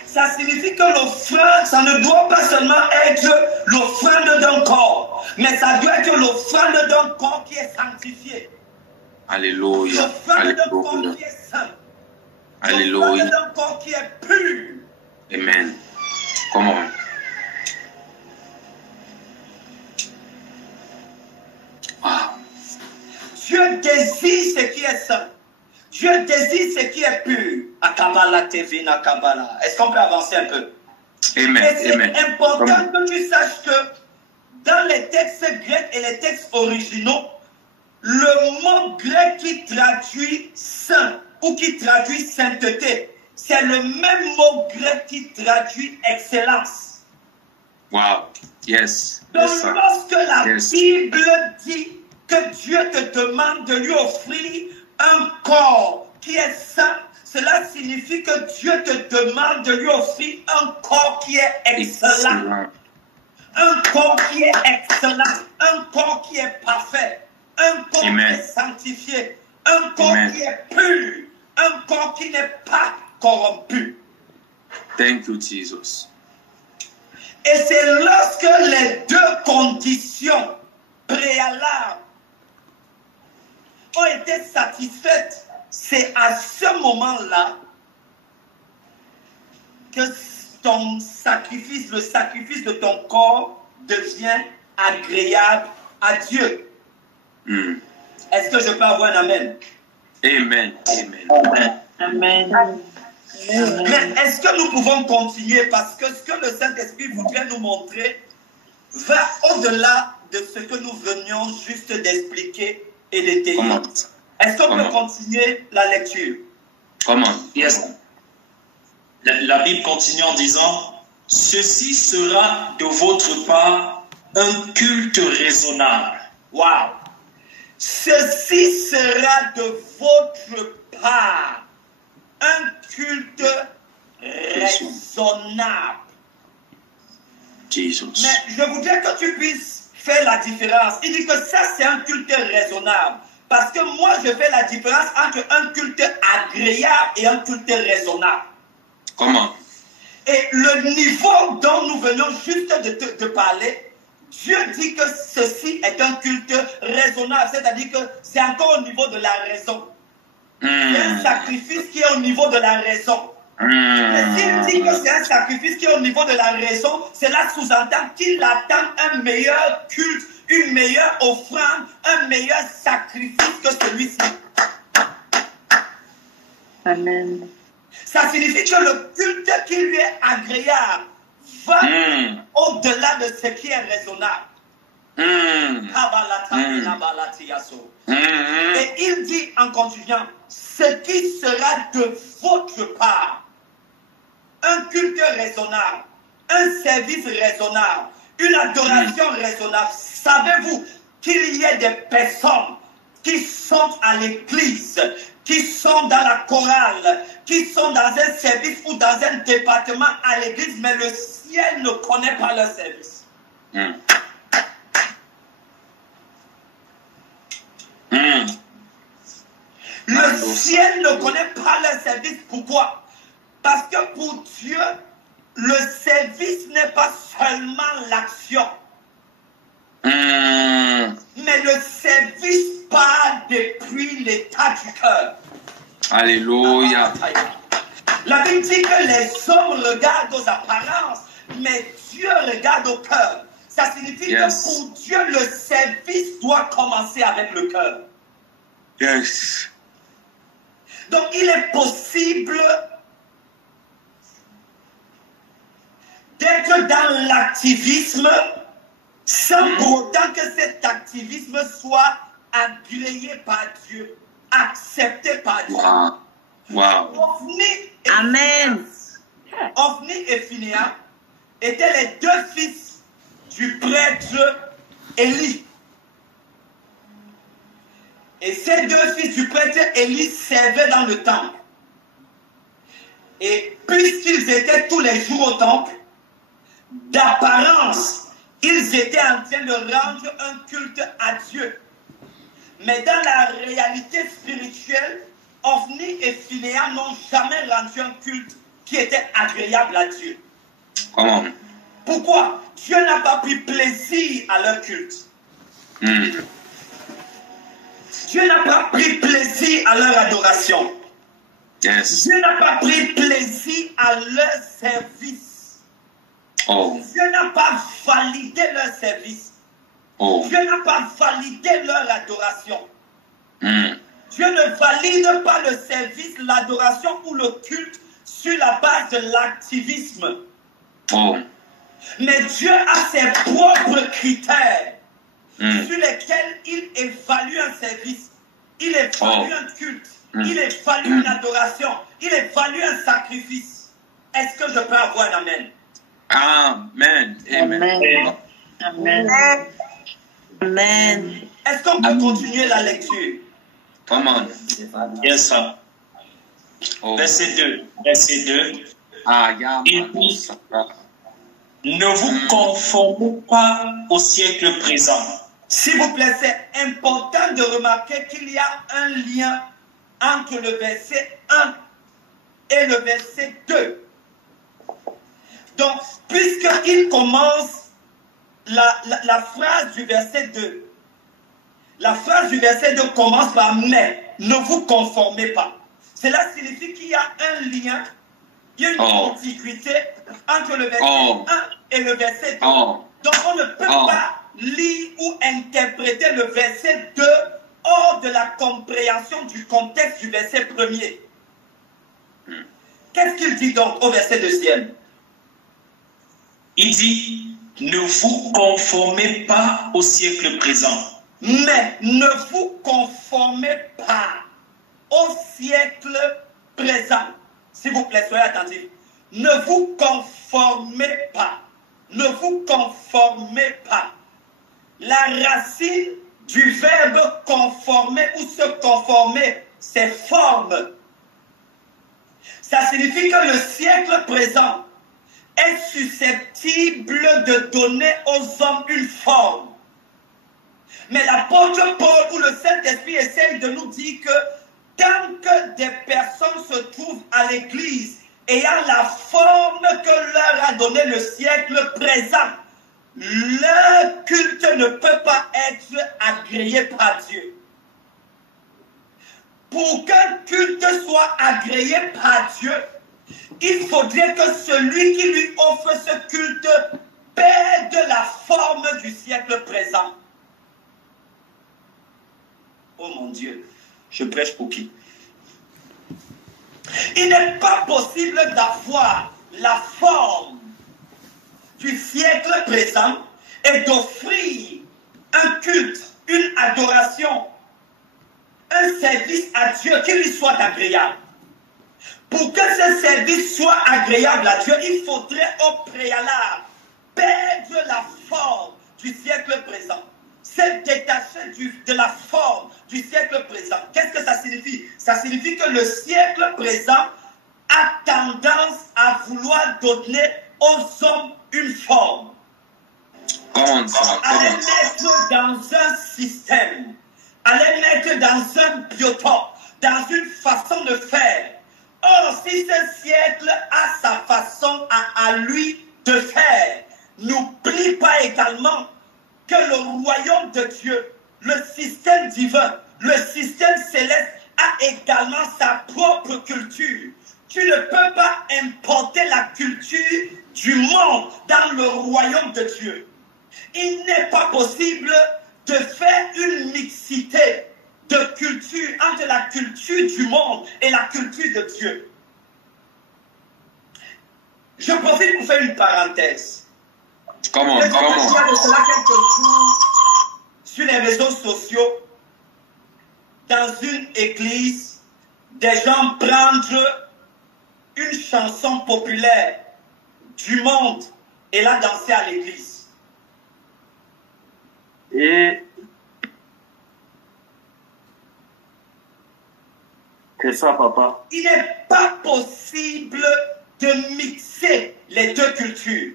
Ça signifie que l'offrande, ça ne doit pas seulement être l'offrande d'un corps, mais ça doit être l'offrande d'un corps qui est sanctifié. Alléluia. L'offrande d'un corps qui est saint. Alléluia. L'offrande d'un corps qui est pur. Amen. Come on. Wow. Dieu désire ce qui est saint. Dieu désire ce qui est pur. Akabala Tevina Kabbalah. Est-ce qu'on peut avancer un peu? Amen. Et c'est Amen. important que tu saches que dans les textes grecs et les textes originaux, le mot grec qui traduit saint ou qui traduit sainteté, c'est le même mot grec qui traduit excellence. Wow. Yes. Donc Yes, sir. lorsque la Yes. Bible dit que Dieu te demande de lui offrir un corps qui est saint, cela signifie que Dieu te demande de lui offrir un corps qui est excellent. Excellent. Un corps qui est excellent, un corps qui est parfait, un corps Amen. qui est sanctifié, un corps Amen. qui est pur, un corps qui n'est pas corrompu. Thank you, Jesus. Et c'est lorsque les deux conditions préalables ont été satisfaites, c'est à ce moment-là que ton sacrifice, le sacrifice de ton corps devient agréable à Dieu. Est-ce que je peux avoir un amen? Amen. Amen. Amen. Mais est-ce que nous pouvons continuer parce que ce que le Saint-Esprit voudrait nous montrer va au-delà de ce que nous venions juste d'expliquer et d'étayer. Comment? Est-ce qu'on peut Comment? continuer la lecture? Comment? Yes. La Bible continue en disant, ceci sera de votre part un culte raisonnable. Wow! Ceci sera de votre part un culte raisonnable. Jesus. Mais je voudrais que tu puisses faire la différence. Il dit que ça, c'est un culte raisonnable. Parce que moi, je fais la différence entre un culte agréable et un culte raisonnable. Comment? Et le niveau dont nous venons juste de parler, Dieu dit que ceci est un culte raisonnable. C'est-à-dire que c'est encore au niveau de la raison. C'est un sacrifice qui est au niveau de la raison. Mais s'il dit que c'est un sacrifice qui est au niveau de la raison, cela sous-entend qu'il attend un meilleur culte, une meilleure offrande, un meilleur sacrifice que celui-ci. Amen. Ça signifie que le culte qui lui est agréable va au-delà de ce qui est raisonnable. Et il dit en continuant, ce qui sera de votre part un culte raisonnable, un service raisonnable, une adoration raisonnable. Savez-vous qu'il y a des personnes qui sont à l'église, qui sont dans la chorale, qui sont dans un service ou dans un département à l'église, mais le ciel ne connaît pas leur service. Le ciel ne connaît pas leur service. Pourquoi? Parce que pour Dieu, le service n'est pas seulement l'action. Mais le service part depuis l'état du cœur. Alléluia. La Bible dit que les hommes regardent aux apparences, mais Dieu regarde au cœur. Ça signifie que pour Dieu, le service doit commencer avec le cœur. Yes. Donc il est possible d'être dans l'activisme sans pour autant que cet activisme soit agréé par Dieu, accepté par Dieu. Wow. Wow. Ovni Amen. Ophni et Phinéas étaient les deux fils du prêtre Élie. Et ces deux fils du prêtre Élie servaient dans le temple. Et puisqu'ils étaient tous les jours au temple, d'apparence, ils étaient en train de rendre un culte à Dieu. Mais dans la réalité spirituelle, Ophni et Phinéas n'ont jamais rendu un culte qui était agréable à Dieu. Comment? Pourquoi? Dieu n'a pas pris plaisir à leur culte. Dieu n'a pas pris plaisir à leur adoration. Yes. Dieu n'a pas pris plaisir à leur service. Oh. Dieu n'a pas validé leur service. Oh. Dieu n'a pas validé leur adoration. Mm. Dieu ne valide pas le service, l'adoration ou le culte sur la base de l'activisme. Oh. Mais Dieu a ses propres critères sur lesquels il évalue un service, il évalue un culte, il évalue une adoration, il évalue un sacrifice. Est-ce que je peux avoir un amen? Amen. Amen. Amen. Amen. Amen. Est-ce qu'on peut continuer la lecture? Come on. Yes, sir. Oh. Verset 2. Verset 2. Ah, yeah, Il man. dit, ne vous conformez pas au siècle présent. S'il vous plaît, c'est important de remarquer qu'il y a un lien entre le verset 1 et le verset 2. Donc, puisqu'il commence la phrase du verset 2, la phrase du verset 2 commence par « mais ne vous conformez pas ». Cela signifie qu'il y a un lien, il y a une contiguïté entre le verset 1 et le verset 2. Donc, on ne peut pas lire ou interpréter le verset 2 hors de la compréhension du contexte du verset premier. Qu'est-ce qu'il dit donc au verset deuxième? Il dit, ne vous conformez pas au siècle présent. Mais ne vous conformez pas au siècle présent. S'il vous plaît, soyez attentifs. Ne vous conformez pas. Ne vous conformez pas. La racine du verbe conformer ou se conformer, c'est forme. Ça signifie que le siècle présent est susceptible de donner aux hommes une forme. Mais l'apôtre Paul ou le Saint-Esprit essaye de nous dire que tant que des personnes se trouvent à l'église ayant la forme que leur a donné le siècle présent, leur culte ne peut pas être agréé par Dieu. Pour qu'un culte soit agréé par Dieu, il faudrait que celui qui lui offre ce culte perde la forme du siècle présent. Oh mon Dieu, je prêche pour qui? Il n'est pas possible d'avoir la forme du siècle présent et d'offrir un culte, une adoration, un service à Dieu qui lui soit agréable. Pour que ce service soit agréable à Dieu, il faudrait au préalable perdre la forme du siècle présent. Se détacher de la forme du siècle présent. Qu'est-ce que ça signifie? Ça signifie que le siècle présent a tendance à vouloir donner aux hommes une forme. À les mettre dans un système, à les mettre dans un biotope, dans une façon de faire. Or, si ce siècle a sa façon à lui de faire, n'oublie pas également que le royaume de Dieu, le système divin, le système céleste a également sa propre culture. Tu ne peux pas importer la culture du monde dans le royaume de Dieu. Il n'est pas possible de faire une mixité de culture entre la culture du monde et la culture de Dieu. Je profite pour faire une parenthèse. Comment? Il y a de cela quelques jours sur les réseaux sociaux, dans une église, des gens prendre une chanson populaire du monde et l'a dansée à l'église. Et c'est ça, papa. Il n'est pas possible de mixer les deux cultures.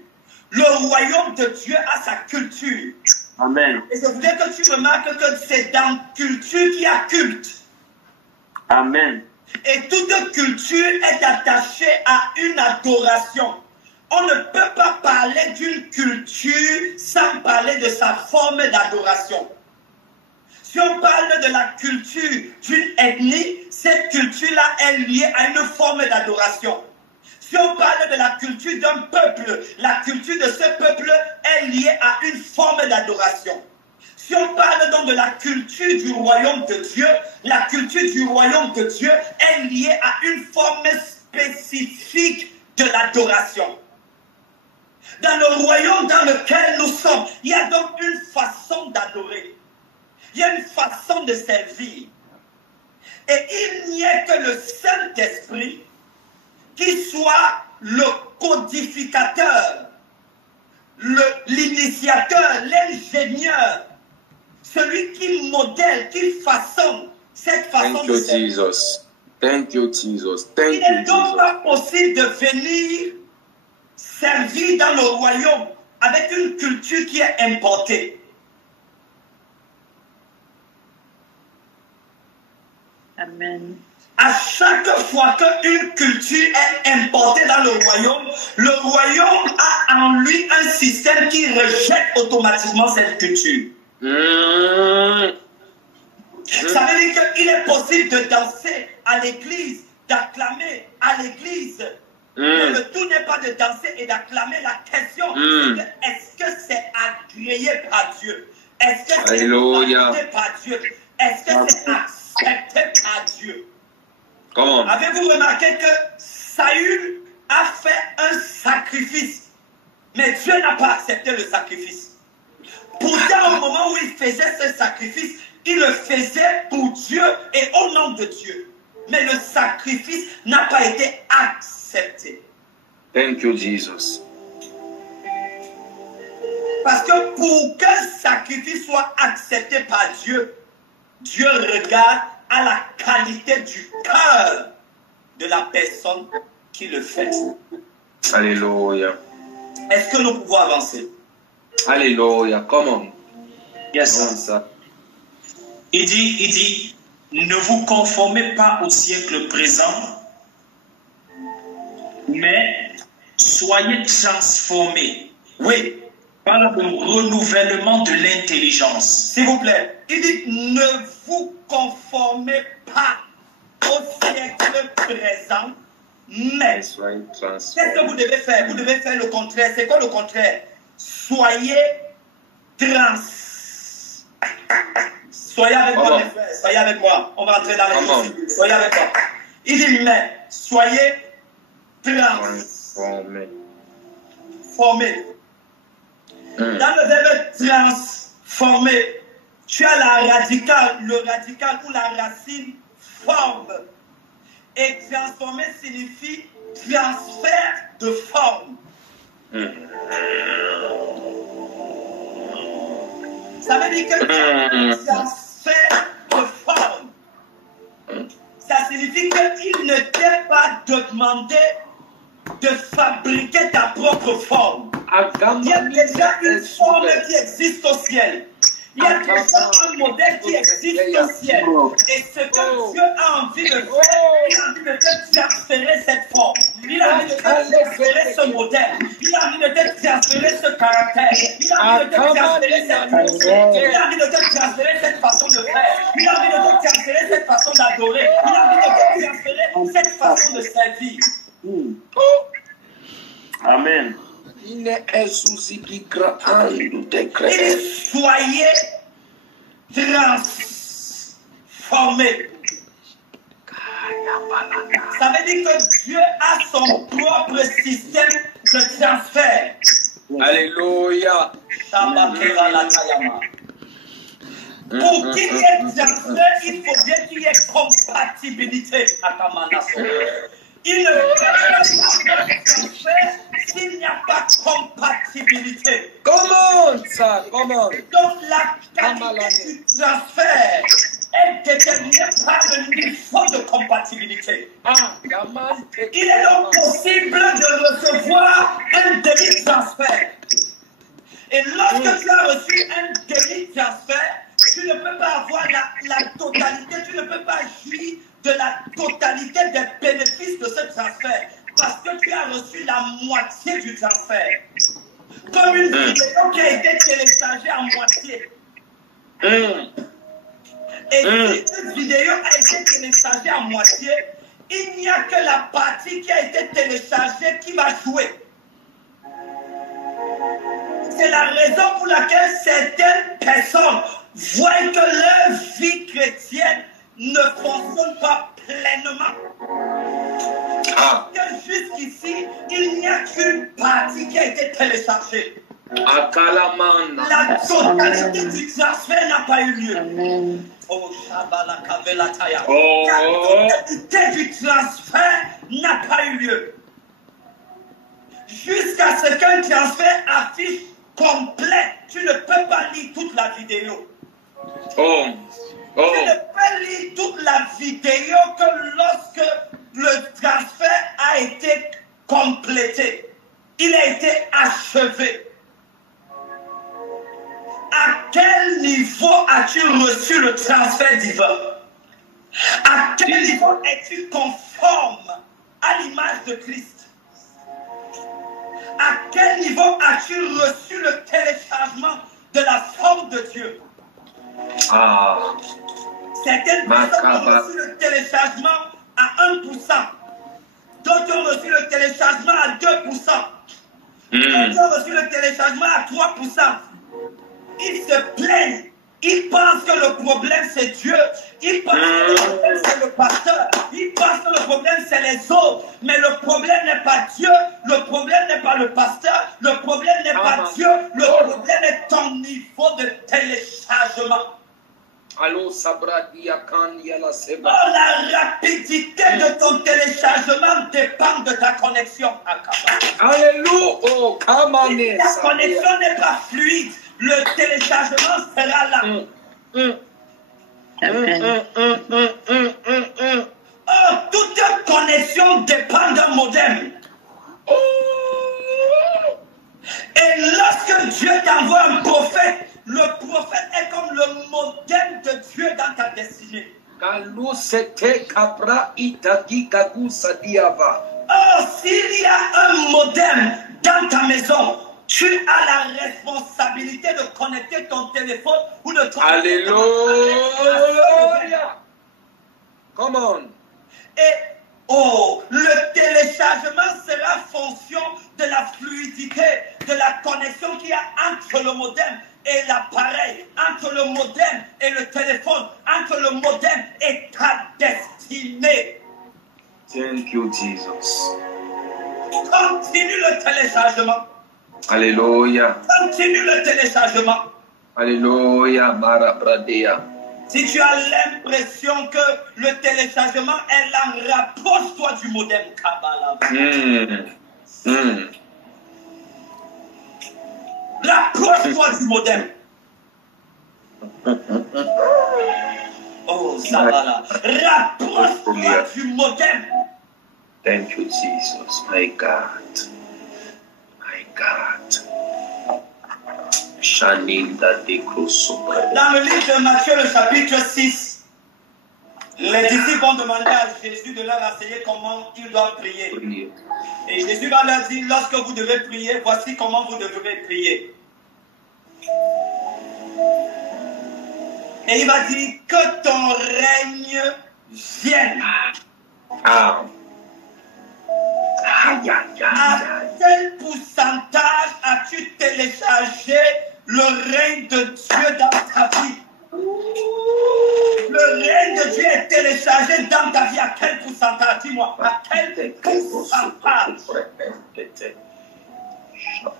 Le royaume de Dieu a sa culture. Amen. Et je voudrais que tu remarques que c'est dans culture qu'il y a culte. Amen. Et toute culture est attachée à une adoration. On ne peut pas parler d'une culture sans parler de sa forme d'adoration. Si on parle de la culture d'une ethnie, cette culture-là est liée à une forme d'adoration. Si on parle de la culture d'un peuple, la culture de ce peuple est liée à une forme d'adoration. Si on parle donc de la culture du royaume de Dieu, la culture du royaume de Dieu est liée à une forme spécifique de l'adoration. Dans le royaume dans lequel nous sommes, il y a donc une façon d'adorer. Il y a une façon de servir. Et il n'y a que le Saint-Esprit qui soit le codificateur, l'initiateur, l'ingénieur, celui qui modèle, qui façonne cette façon de servir. Jesus. Thank you, Jesus. Il Thank you, n'est donc Jesus. pas possible de venir servir dans le royaume avec une culture qui est importée. Amen. À chaque fois qu'une culture est importée dans le royaume a en lui un système qui rejette automatiquement cette culture. Ça veut dire qu'il est possible de danser à l'église, d'acclamer à l'église. Mais le tout n'est pas de danser et d'acclamer. La question, c'est est-ce que c'est agréé par Dieu? Est-ce que c'est validé par Dieu? Est-ce que c'est accepté par Dieu? Avez-vous remarqué que Saül a fait un sacrifice, mais Dieu n'a pas accepté le sacrifice. Pourtant, au moment où il faisait ce sacrifice, il le faisait pour Dieu et au nom de Dieu. Mais le sacrifice n'a pas été accepté. Thank you, Jesus. Parce que pour qu'un sacrifice soit accepté par Dieu, Dieu regarde à la qualité du cœur de la personne qui le fait. Alléluia. Est-ce que nous pouvons avancer? Alléluia. Come on. Yes. Il dit, ne vous conformez pas au siècle présent, mais soyez transformés. Oui. Par le renouvellement de l'intelligence. S'il vous plaît. Il dit, ne vous conformez pas au siècle présent, mais qu'est-ce que vous devez faire? Vous devez faire le contraire. C'est quoi le contraire? Soyez Soyez avec moi, mes frères. Soyez avec moi. On va entrer dans les choses. Soyez avec moi. Il dit, mais soyez transformés. Dans le verbe transformer, tu as le radical ou la racine forme. Et transformer signifie transfert de forme. Ça veut dire que transfert de forme. Ça signifie qu'il ne t'est pas demandé de fabriquer ta propre forme. Il y a déjà une forme qui existe au ciel. Il y a déjà un modèle qui existe au ciel. Et ce que Dieu a envie de faire, il a envie de te transférer cette forme. Il a envie de te transférer ce modèle. Il a envie de te transférer ce caractère. Il a envie de te transférer cette pensée. Il a envie de te transférer cette façon de faire. Il a envie de te transférer cette façon d'adorer. Il a envie de te transférer cette façon de servir. Amen. Il est soyez transformés. Ça veut dire que Dieu a son propre système de transfert. Alléluia. Pour qu'il y ait transfert, il faut bien qu'il y ait compatibilité. Il ne peut pas faire s'il n'y a pas de compatibilité. Come on, sir. Come on. Donc la qualité du transfert est déterminée par le niveau de compatibilité. Il est donc possible de recevoir un demi-transfert. Et lorsque tu as reçu un demi-transfert, tu ne peux pas avoir la totalité, tu ne peux pas jouir de la totalité des bénéfices de ce transfert. Parce que tu as reçu la moitié du transfert. Comme une vidéo qui a été téléchargée à moitié. Et si cette vidéo a été téléchargée à moitié, il n'y a que la partie qui a été téléchargée qui va jouer. C'est la raison pour laquelle certaines personnes voient que leur vie chrétienne ne fonctionne pas pleinement. Jusqu'ici, il n'y a qu'une partie qui a été téléchargée. La totalité du transfert n'a pas eu lieu. Oh, la totalité du transfert n'a pas eu lieu. Jusqu'à ce qu'un transfert affiche complet, tu ne peux pas lire toute la vidéo. Tu ne peux lire toute la vidéo que lorsque le transfert a été complété. Il a été achevé. À quel niveau as-tu reçu le transfert divin? À quel niveau es-tu conforme à l'image de Christ? À quel niveau as-tu reçu le téléchargement de la forme de Dieu? Certaines personnes ont reçu le téléchargement à 1%. D'autres ont reçu le téléchargement à 2%. D'autres ont reçu le téléchargement à 3%. Ils se plaignent. Ils pensent que le problème c'est Dieu. Ils pensent que le problème c'est le pasteur. Ils pensent que le problème c'est les autres. Mais le problème n'est pas Dieu. Le problème n'est pas le pasteur. Le problème n'est pas Dieu. Le problème est ton niveau de téléchargement. Allô, Sabradia Kandia la Seba. Oh, la rapidité de ton téléchargement dépend de ta connexion. Alléluia. Oh, come on. Si ta connexion n'est pas fluide, le téléchargement sera là. Oh, toute connexion dépend d'un modem. Et lorsque Dieu t'envoie un prophète, le prophète est comme le modem de Dieu dans ta destinée. Oh, s'il y a un modem dans ta maison, tu as la responsabilité de connecter ton téléphone ou de connecter Alléluia. Come on. Et le téléchargement sera fonction de la fluidité, de la connexion qu'il y a entre le modem et l'appareil, entre le modem et le téléphone, entre le modem et ta destinée. Thank you, Jesus. Continue le téléchargement. Alléluia. Continue le téléchargement. Alléluia, Marabradea. Si tu as l'impression que le téléchargement est là, rapproche-toi du modem Kabbalah. Rapproche-toi du modem. Oh, ça va là. Rapproche-toi du modem. Thank you, Jesus. My God. My God. Shaninda de Krosoba. Dans le livre de Matthieu, le chapitre 6, les disciples ont demandé à Jésus de leur enseigner comment ils doivent prier. Et Jésus va leur dire, lorsque vous devez prier, voici comment vous devrez prier. Et il va dire que ton règne vienne. À quel pourcentage as-tu téléchargé le règne de Dieu dans ta vie? Le règne de Dieu est téléchargé dans ta vie. À quel pourcentage? Dis-moi. À quel pourcentage?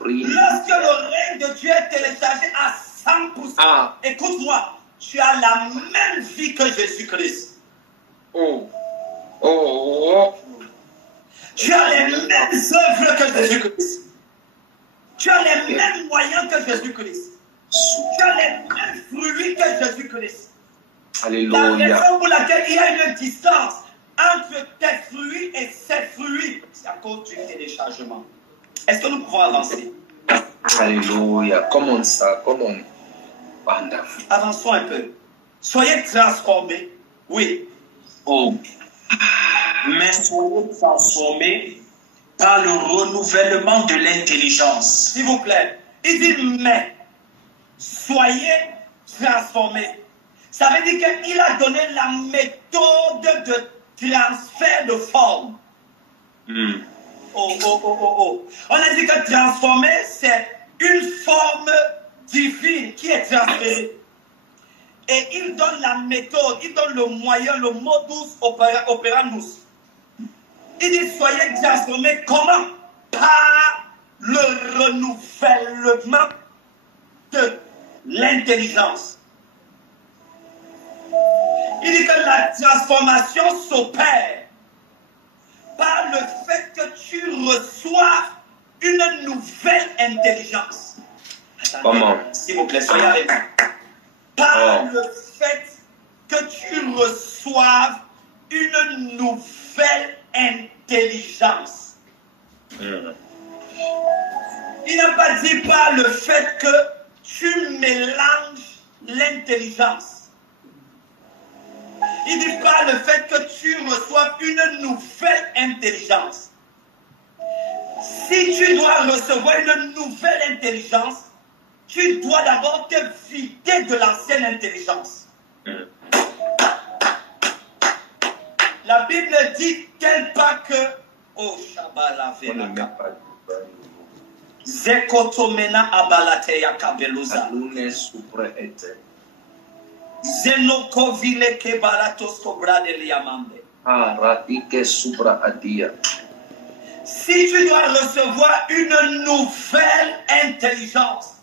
Lorsque le règne de Dieu est téléchargé à 100%, écoute-moi, tu as la même vie que Jésus-Christ. Tu as les mêmes œuvres que Jésus-Christ. Tu as les mêmes moyens que Jésus-Christ. Tu as les mêmes fruits que Jésus-Christ. Alléluia. La raison pour laquelle il y a une distance entre tes fruits et ses fruits, c'est à cause du téléchargement. Est-ce que nous pouvons avancer? Alléluia. Comment ça? Comment? Wonderful. Avançons un peu. Soyez transformés. Oui. Oh. Mais soyez transformés par le renouvellement de l'intelligence. S'il vous plaît. Il dit mais. Soyez transformés. Ça veut dire qu'il a donné la méthode de transfert de forme. Oh. On a dit que transformer, c'est une forme divine qui est transférée. Et il donne la méthode, il donne le moyen, le modus operandus. Il dit, soyez transformés comment? Par le renouvellement de l'intelligence. Il dit que la transformation s'opère par le fait que tu reçois une nouvelle intelligence. Comment? S'il vous plaît, soyez avec moi. Par le fait que tu reçoives une nouvelle intelligence. Il n'a pas dit par le fait que tu mélanges l'intelligence. Il dit par le fait que tu reçois une nouvelle intelligence. Si tu dois recevoir une nouvelle intelligence, tu dois d'abord te vider de l'ancienne intelligence. La Bible dit tel pas que oh Shabbat Zekotomena abalateya kabeluza. Zenokovile kebaratos kobrade liamande. Radike supra adia. Si tu dois recevoir une nouvelle intelligence,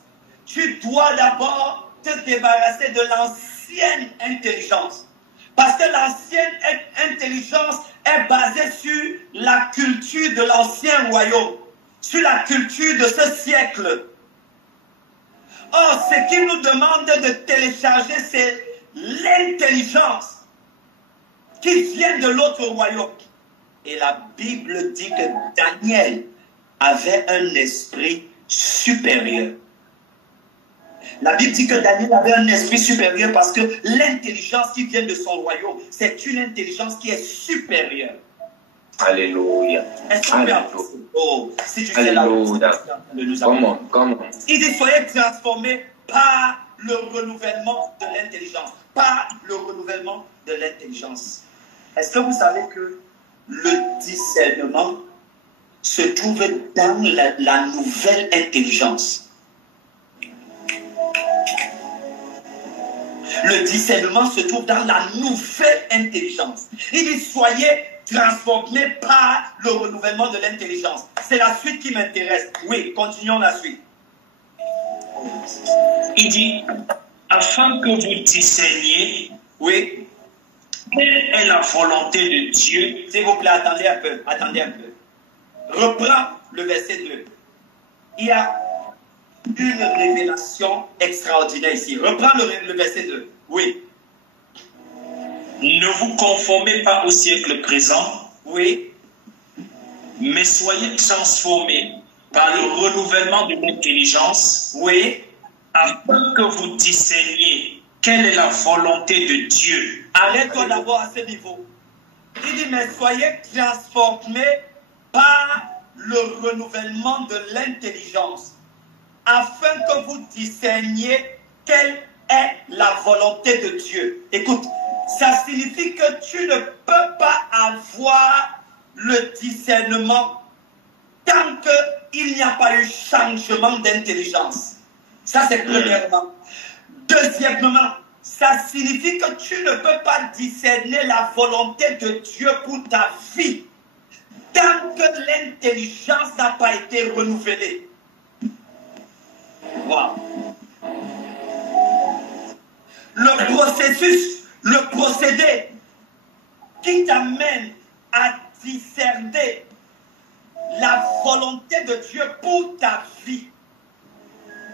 tu dois d'abord te débarrasser de l'ancienne intelligence. Parce que l'ancienne intelligence est basée sur la culture de l'ancien royaume, sur la culture de ce siècle. Or, ce qu'il nous demande de télécharger, c'est l'intelligence qui vient de l'autre royaume. Et la Bible dit que Daniel avait un esprit supérieur. La Bible dit que Daniel avait un esprit supérieur parce que l'intelligence qui vient de son royaume, c'est une intelligence qui est supérieure. Alléluia. Est-ce qu'on peut apprendre? Oh, si tu sais la Comment? Il dit soyez transformés par le renouvellement de l'intelligence. Par le renouvellement de l'intelligence. Est-ce que vous savez que le discernement se trouve dans la nouvelle intelligence? Le discernement se trouve dans la nouvelle intelligence. Il dit soyez transformés par le renouvellement de l'intelligence. C'est la suite qui m'intéresse. Oui, continuons la suite. Il dit, afin que vous discerniez, oui, quelle est la volonté de Dieu. S'il vous plaît, attendez un peu. Reprends le verset 2. Il y a une révélation extraordinaire ici. Reprends le verset 2. Oui. Ne vous conformez pas au siècle présent. Oui. Mais soyez transformés par le renouvellement de l'intelligence. Oui. Afin que vous discerniez quelle est la volonté de Dieu. Arrête-toi d'abord à ce niveau. Il dit, mais soyez transformés par le renouvellement de l'intelligence, afin que vous discerniez quelle est la volonté de Dieu. Écoute, ça signifie que tu ne peux pas avoir le discernement tant qu'il n'y a pas eu changement d'intelligence. Ça, c'est premièrement. Deuxièmement, ça signifie que tu ne peux pas discerner la volonté de Dieu pour ta vie tant que l'intelligence n'a pas été renouvelée. Wow. Le processus, le procédé qui t'amène à discerner la volonté de Dieu pour ta vie,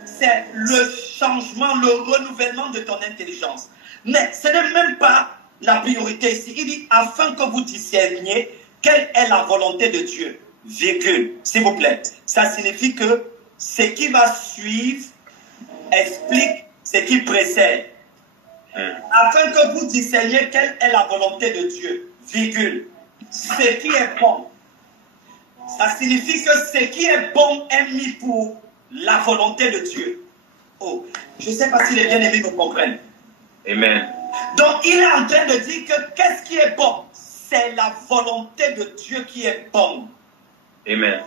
c'est le changement, le renouvellement de ton intelligence. Mais ce n'est même pas la priorité ici. Il dit, afin que vous discerniez quelle est la volonté de Dieu, virgule, s'il vous plaît. Ça signifie que ce qui va suivre explique ce qui précède. Afin que vous discerniez quelle est la volonté de Dieu, virgule, ce qui est bon. Ça signifie que ce qui est bon est mis pour la volonté de Dieu. Oh, je ne sais pas si les bien-aimés me comprennent. Amen. Donc, il est en train de dire que qu'est-ce qui est bon? C'est la volonté de Dieu qui est bonne. Amen.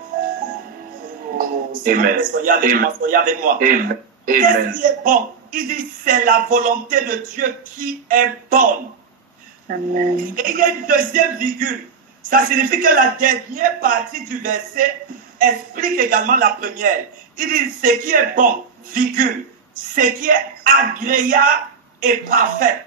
Amen. Soyez avec moi, soyez avec moi. Amen. Qu'est-ce qui est bon? Il dit c'est la volonté de Dieu qui est bonne. Amen. Et il y a une deuxième virgule. Ça signifie que la dernière partie du verset explique également la première. Il dit ce qui est bon, virgule, ce qui est agréable et parfait.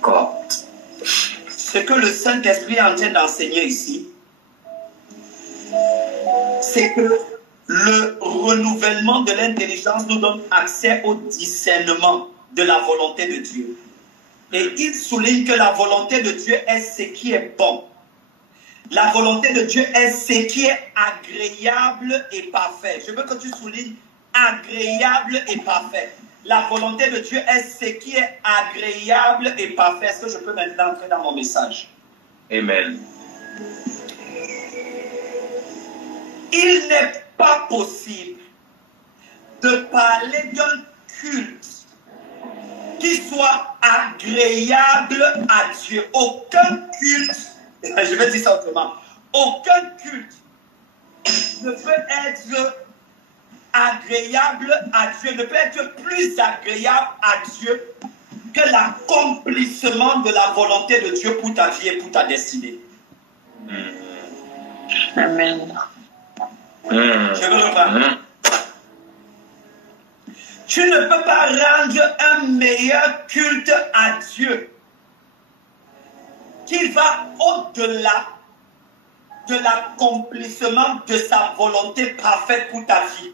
God. Ce que le Saint-Esprit est en train d'enseigner ici, c'est que le renouvellement de l'intelligence nous donne accès au discernement de la volonté de Dieu. Et il souligne que la volonté de Dieu est ce qui est bon. La volonté de Dieu est ce qui est agréable et parfait. Je veux que tu soulignes agréable et parfait. La volonté de Dieu est ce qui est agréable et parfait. Est-ce que je peux maintenant entrer dans mon message? Amen. Il n'est pas possible de parler d'un culte qui soit agréable à Dieu. Aucun culte, je vais dire ça autrement, aucun culte ne peut être agréable à Dieu, ne peut être plus agréable à Dieu que l'accomplissement de la volonté de Dieu pour ta vie et pour ta destinée. Amen. Je veux reprendre. Tu ne peux pas rendre un meilleur culte à Dieu qui va au-delà de l'accomplissement de sa volonté parfaite pour ta vie.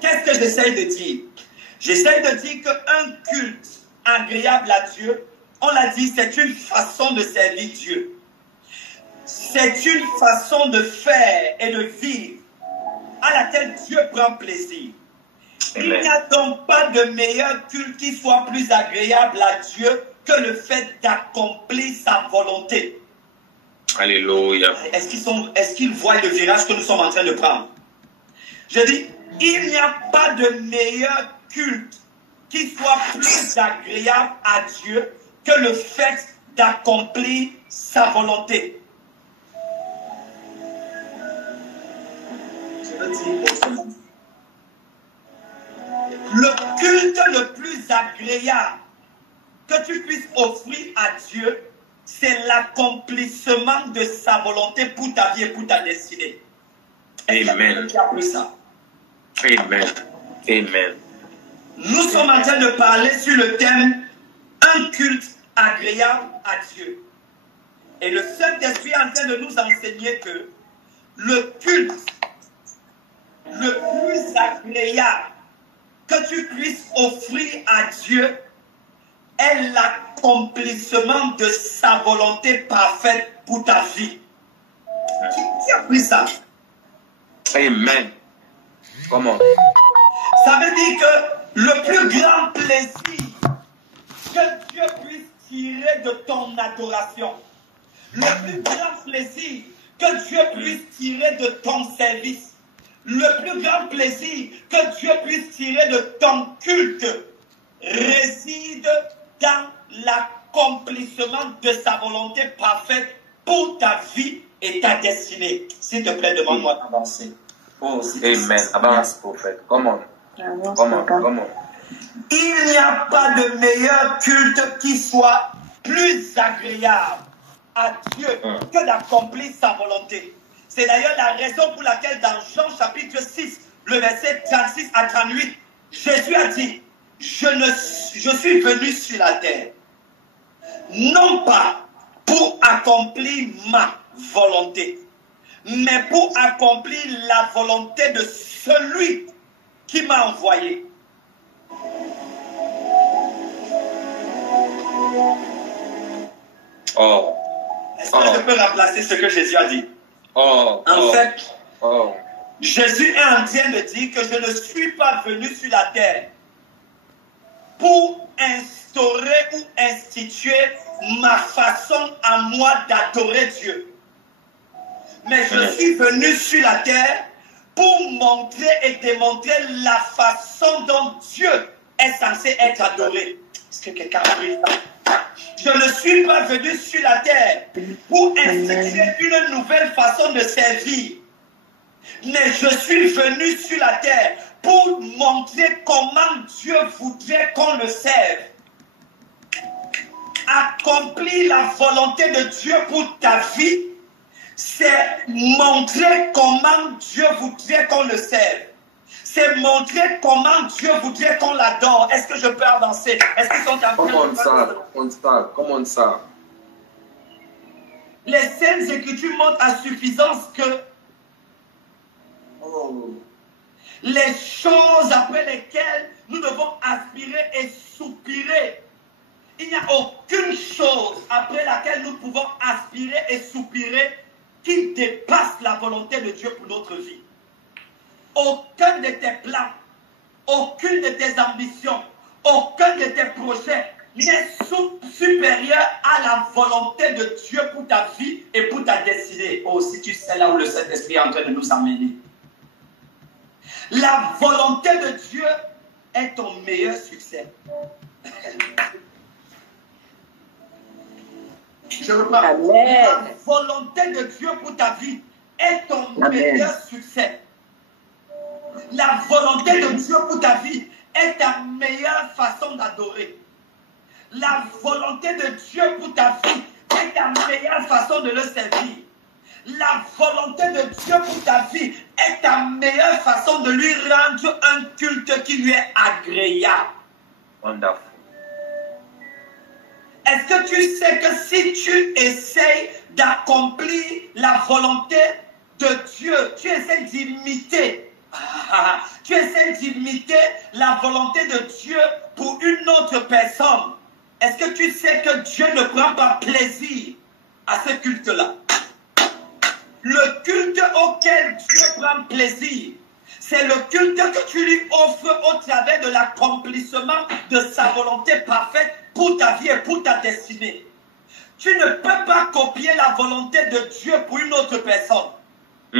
Qu'est-ce que j'essaie de dire? J'essaie de dire qu'un culte agréable à Dieu, on l'a dit, c'est une façon de servir Dieu. C'est une façon de faire et de vivre à laquelle Dieu prend plaisir. Il n'y a donc pas de meilleur culte qui soit plus agréable à Dieu que le fait d'accomplir sa volonté. Alléluia. Est-ce qu'ils voient le virage que nous sommes en train de prendre? Je dis, il n'y a pas de meilleur culte qui soit plus agréable à Dieu que le fait d'accomplir sa volonté. Je veux dire autrement. Le culte le plus agréable que tu puisses offrir à Dieu, c'est l'accomplissement de sa volonté pour ta vie et pour ta destinée. Amen. Tu as appris ça? Amen. Amen. Nous sommes en train de parler sur le thème un culte agréable à Dieu. Et le Saint-Esprit est en train de nous enseigner que le culte le plus agréable que tu puisses offrir à Dieu est l'accomplissement de sa volonté parfaite pour ta vie. Qui a pris ça? Amen. Comment? Ça veut dire que le plus grand plaisir que Dieu puisse tirer de ton adoration, le plus grand plaisir que Dieu puisse tirer de ton service, le plus grand plaisir que Dieu puisse tirer de ton culte réside dans l'accomplissement de sa volonté parfaite pour ta vie et ta destinée. S'il te plaît, demande-moi d'avancer. Oh, Amen. Avance, prophète. Comment? Comment? Il n'y a pas de meilleur culte qui soit plus agréable à Dieu que d'accomplir sa volonté. C'est d'ailleurs la raison pour laquelle dans Jean chapitre 6, le verset 36 à 38, Jésus a dit, je suis venu sur la terre, non pas pour accomplir ma volonté, mais pour accomplir la volonté de celui qui m'a envoyé. Oh. Est-ce que je peux remplacer ce que Jésus a dit? En fait, Jésus est en train de dire que je ne suis pas venu sur la terre pour instaurer ou instituer ma façon à moi d'adorer Dieu. Mais je suis venu sur la terre pour montrer et démontrer la façon dont Dieu est censé être adoré. Est-ce que quelqu'un a compris ça? Je ne suis pas venu sur la terre pour instituer une nouvelle façon de servir. Mais je suis venu sur la terre pour montrer comment Dieu voudrait qu'on le serve. Accomplir la volonté de Dieu pour ta vie, c'est montrer comment Dieu voudrait qu'on le serve. C'est montrer comment Dieu voudrait qu'on l'adore. Est-ce que je peux avancer? Est-ce qu'ils sont en train de... Comment ça? Les Saintes Écritures montrent à suffisance que les choses après lesquelles nous devons aspirer et soupirer, il n'y a aucune chose après laquelle nous pouvons aspirer et soupirer qui dépasse la volonté de Dieu pour notre vie. Aucun de tes plans, aucune de tes ambitions, aucun de tes projets n'est supérieur à la volonté de Dieu pour ta vie et pour ta destinée. Oh, si tu sais là où le Saint-Esprit est en train de nous amener. La volonté de Dieu est ton meilleur succès. Je reprends. La volonté de Dieu pour ta vie est ton meilleur succès. La volonté de Dieu pour ta vie est ta meilleure façon d'adorer. La volonté de Dieu pour ta vie est ta meilleure façon de le servir. La volonté de Dieu pour ta vie est ta meilleure façon de lui rendre un culte qui lui est agréable. Wonderful. Est-ce que tu sais que si tu essayes d'accomplir la volonté de Dieu, tu essaies d'imiter, la volonté de Dieu pour une autre personne, est-ce que tu sais que Dieu ne prend pas plaisir à ce culte-là? Le culte auquel Dieu prend plaisir, c'est le culte que tu lui offres au travers de l'accomplissement de sa volonté parfaite pour ta vie et pour ta destinée. Tu ne peux pas copier la volonté de Dieu pour une autre personne. Tu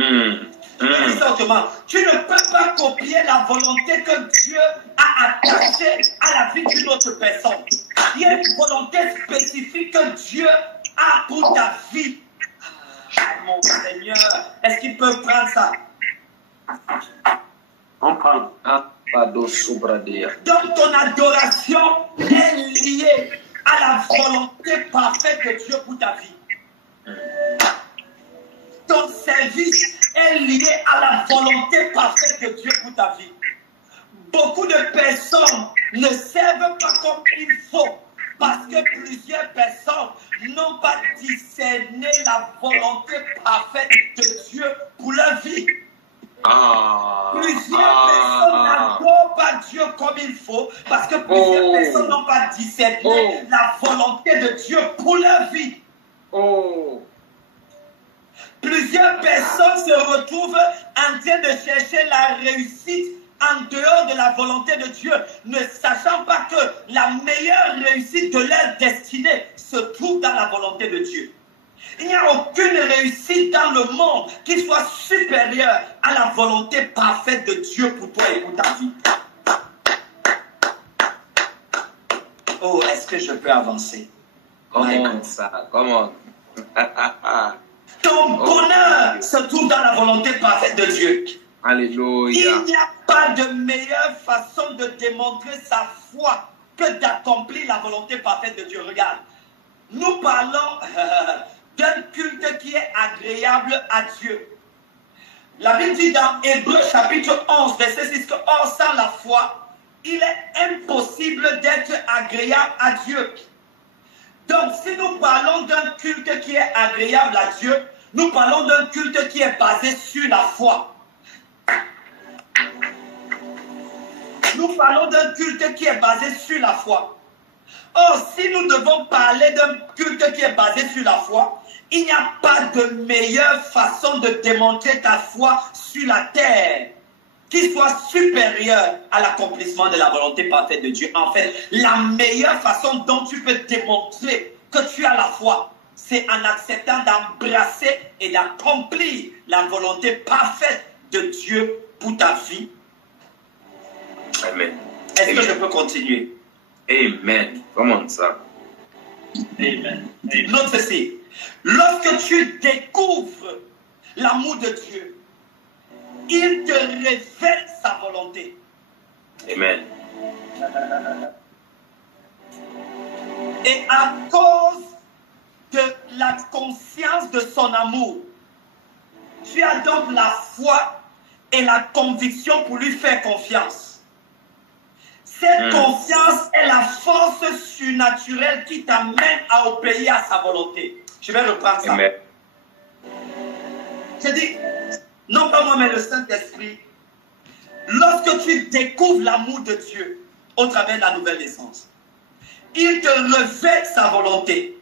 ne peux pas copier la volonté que Dieu a attachée à la vie d'une autre personne. Il y a une volonté spécifique que Dieu a pour ta vie. Mon Seigneur, est-ce qu'il peut prendre ça? On prend. Donc ton adoration est liée à la volonté parfaite de Dieu pour ta vie. Ton service est lié à la volonté parfaite de Dieu pour ta vie. Beaucoup de personnes ne servent pas comme il faut parce que plusieurs personnes n'ont pas discerné la volonté parfaite de Dieu pour leur vie. Plusieurs personnes n'adorent pas Dieu comme il faut parce que plusieurs personnes n'ont pas discerné la volonté de Dieu pour leur vie. Plusieurs personnes se retrouvent en train de chercher la réussite en dehors de la volonté de Dieu, ne sachant pas que la meilleure réussite de leur destinée se trouve dans la volonté de Dieu. Il n'y a aucune réussite dans le monde qui soit supérieure à la volonté parfaite de Dieu pour toi et pour ta vie. Oh, est-ce que je peux avancer? Comment ça? Comment? Ton bonheur se trouve dans la volonté parfaite de Dieu. Alléluia. Il n'y a pas de meilleure façon de démontrer sa foi que d'accomplir la volonté parfaite de Dieu. Regarde, nous parlons d'un culte qui est agréable à Dieu. La Bible dit dans Hébreux chapitre 11, verset 6, que or sans la foi, il est impossible d'être agréable à Dieu. Donc, si nous parlons d'un culte qui est agréable à Dieu, nous parlons d'un culte qui est basé sur la foi. Nous parlons d'un culte qui est basé sur la foi. Or, si nous devons parler d'un culte qui est basé sur la foi, il n'y a pas de meilleure façon de démontrer ta foi sur la terre qui soit supérieure à l'accomplissement de la volonté parfaite de Dieu. En fait, la meilleure façon dont tu peux démontrer que tu as la foi, c'est en acceptant d'embrasser et d'accomplir la volonté parfaite de Dieu pour ta vie. Amen. Est-ce que je peux continuer? Amen. Comment ça? Amen. Note ceci. Lorsque tu découvres l'amour de Dieu, il te révèle sa volonté. Amen. Et à cause de la conscience de son amour, tu as donc la foi et la conviction pour lui faire confiance. Cette confiance est la force surnaturelle qui t'amène à obéir à sa volonté. Je vais reprendre ça. Amen. Je dis, non pas moi, mais le Saint-Esprit. Lorsque tu découvres l'amour de Dieu au travers de la nouvelle naissance, il te révèle sa volonté.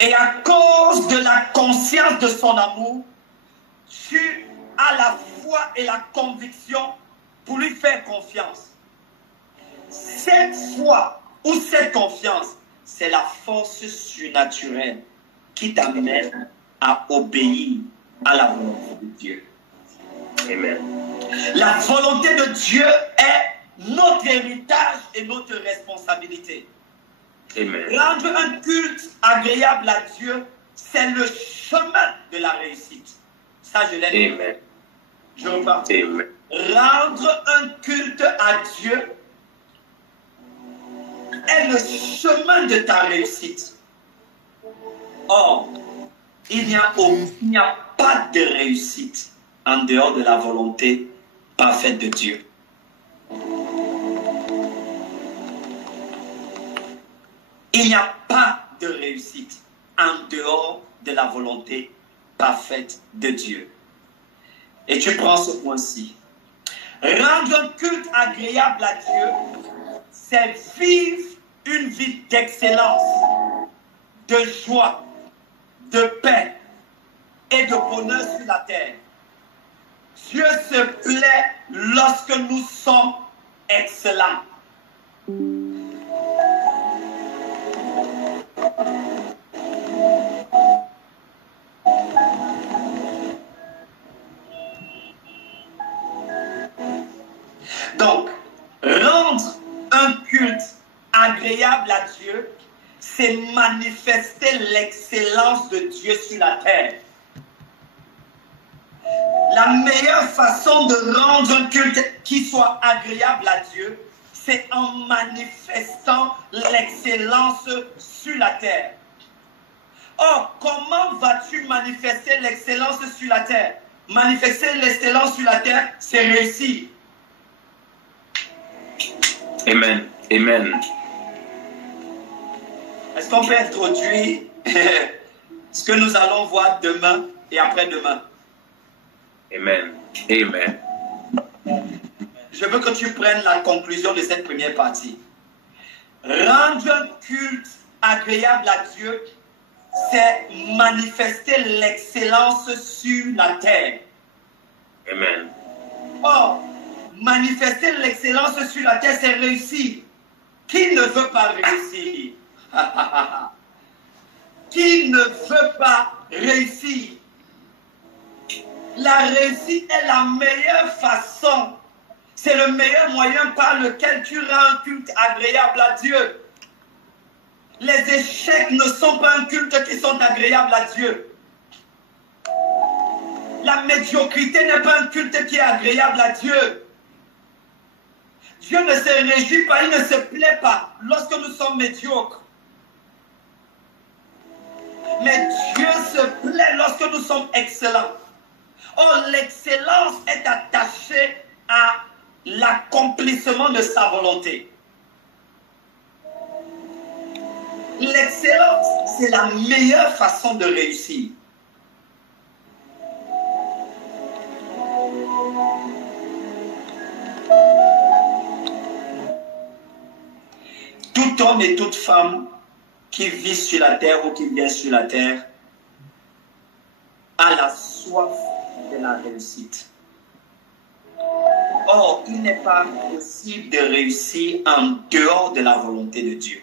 Et à cause de la conscience de son amour, tu as la foi et la conviction pour lui faire confiance. Cette foi ou cette confiance, c'est la force surnaturelle qui t'amène à obéir à la volonté de Dieu. Amen. La volonté de Dieu est notre héritage et notre responsabilité. Amen. Rendre un culte agréable à Dieu, c'est le chemin de la réussite. Ça, je l'ai dit. Amen. Je repars. Amen. Rendre un culte à Dieu est le chemin de ta réussite. Or, il n'y a pas de réussite en dehors de la volonté parfaite de Dieu. Il n'y a pas de réussite en dehors de la volonté parfaite de Dieu. Et tu prends ce point-ci. Rendre un culte agréable à Dieu, c'est vivre une vie d'excellence, de joie, de paix et de bonheur sur la terre. Dieu se plaît lorsque nous sommes excellents. Donc, rendre un culte agréable à Dieu, c'est manifester l'excellence de Dieu sur la terre. La meilleure façon de rendre un culte qui soit agréable à Dieu, c'est en manifestant l'excellence sur la terre. Or, comment vas-tu manifester l'excellence sur la terre? Manifester l'excellence sur la terre, c'est réussir. Amen. Amen. Est-ce qu'on peut introduire ce que nous allons voir demain et après-demain? Amen. Amen. Je veux que tu prennes la conclusion de cette première partie. Rendre un culte agréable à Dieu, c'est manifester l'excellence sur la terre. Amen. Or, manifester l'excellence sur la terre, c'est réussir. Qui ne veut pas réussir? Qui ne veut pas réussir? La réussite est la meilleure façon. C'est le meilleur moyen par lequel tu rends un culte agréable à Dieu. Les échecs ne sont pas un culte qui sont agréables à Dieu. La médiocrité n'est pas un culte qui est agréable à Dieu. Dieu ne se réjouit pas, il ne se plaît pas lorsque nous sommes médiocres. Mais Dieu se plaît lorsque nous sommes excellents. Or, l'excellence est attachée à l'accomplissement de sa volonté. L'excellence, c'est la meilleure façon de réussir. Tout homme et toute femme qui vit sur la terre ou qui vient sur la terre a la soif de la réussite. Or, il n'est pas possible de réussir en dehors de la volonté de Dieu.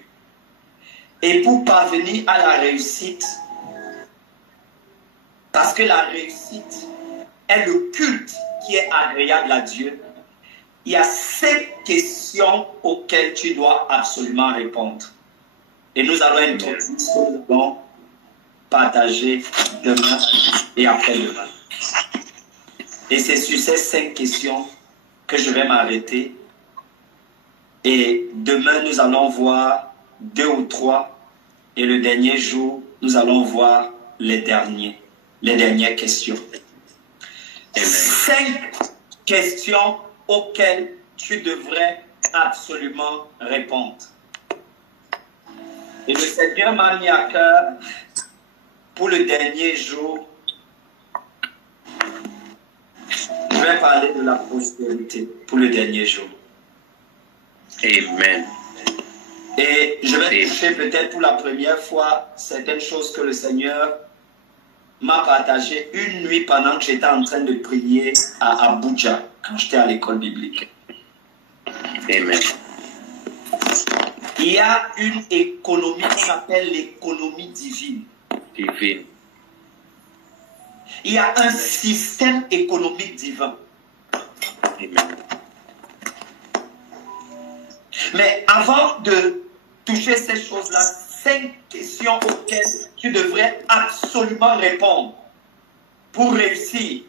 Et pour parvenir à la réussite, parce que la réussite est le culte qui est agréable à Dieu, il y a 5 questions auxquelles tu dois absolument répondre. Et nous allons introduire ce que nous allons partager demain et après-demain. Et c'est sur ces 5 questions que je vais m'arrêter. Et demain, nous allons voir 2 ou 3. Et le dernier jour, nous allons voir les dernières questions. 5 questions auxquelles tu devrais absolument répondre. Et le Seigneur m'a mis à cœur pour le dernier jour. Je vais parler de la prospérité pour le dernier jour. Amen. Et je vais toucher peut-être pour la première fois certaines choses que le Seigneur m'a partagé une nuit pendant que j'étais en train de prier à Abuja, quand j'étais à l'école biblique. Amen. Il y a une économie qu'on appelle l'économie divine. Divine. Il y a un système économique divin. Amen. Mais avant de toucher ces choses-là, 5 questions auxquelles tu devrais absolument répondre pour réussir,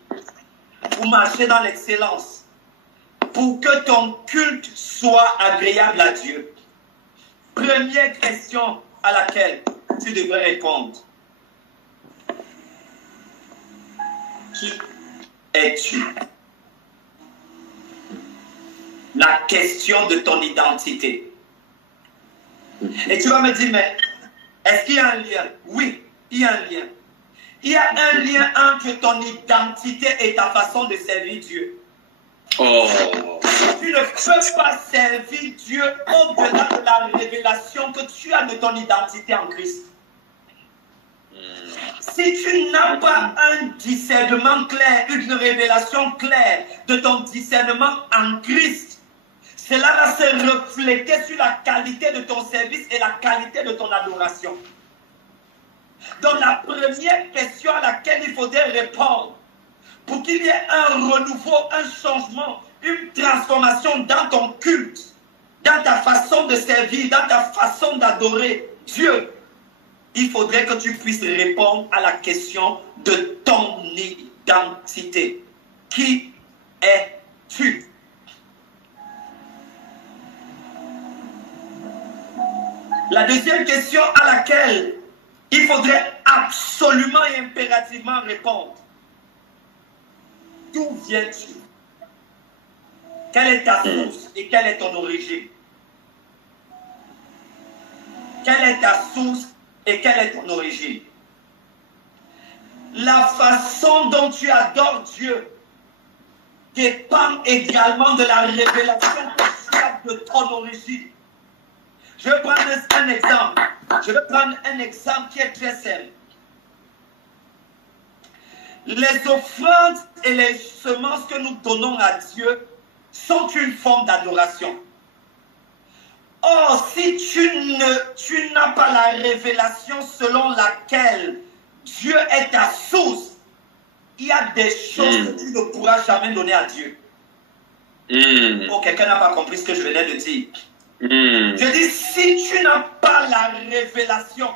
pour marcher dans l'excellence, pour que ton culte soit agréable à Dieu. Première question à laquelle tu devrais répondre. Qui es-tu? La question de ton identité. Et tu vas me dire, mais est-ce qu'il y a un lien? Oui, il y a un lien. Il y a un lien entre ton identité et ta façon de servir Dieu. Oh. Tu ne peux pas servir Dieu au-delà de la révélation que tu as de ton identité en Christ. Si tu n'as pas un discernement clair, une révélation claire de ton discernement en Christ, cela va se refléter sur la qualité de ton service et la qualité de ton adoration. Donc la première question à laquelle il faudrait répondre, pour qu'il y ait un renouveau, un changement, une transformation dans ton culte, dans ta façon de servir, dans ta façon d'adorer Dieu, il faudrait que tu puisses répondre à la question de ton identité. Qui es-tu? La deuxième question à laquelle il faudrait absolument et impérativement répondre. D'où viens-tu? Quelle est ta source et quelle est ton origine? Quelle est ta source et quelle est ton origine? La façon dont tu adores Dieu dépend également de la révélation que tu as de ton origine. Je vais prendre un exemple. Je vais prendre un exemple qui est très simple. Les offrandes et les semences que nous donnons à Dieu sont une forme d'adoration. Or, si tu n'as pas la révélation selon laquelle Dieu est ta source, il y a des choses que tu ne pourras jamais donner à Dieu. Oh, quelqu'un n'a pas compris ce que je venais de dire. Je dis, si tu n'as pas la révélation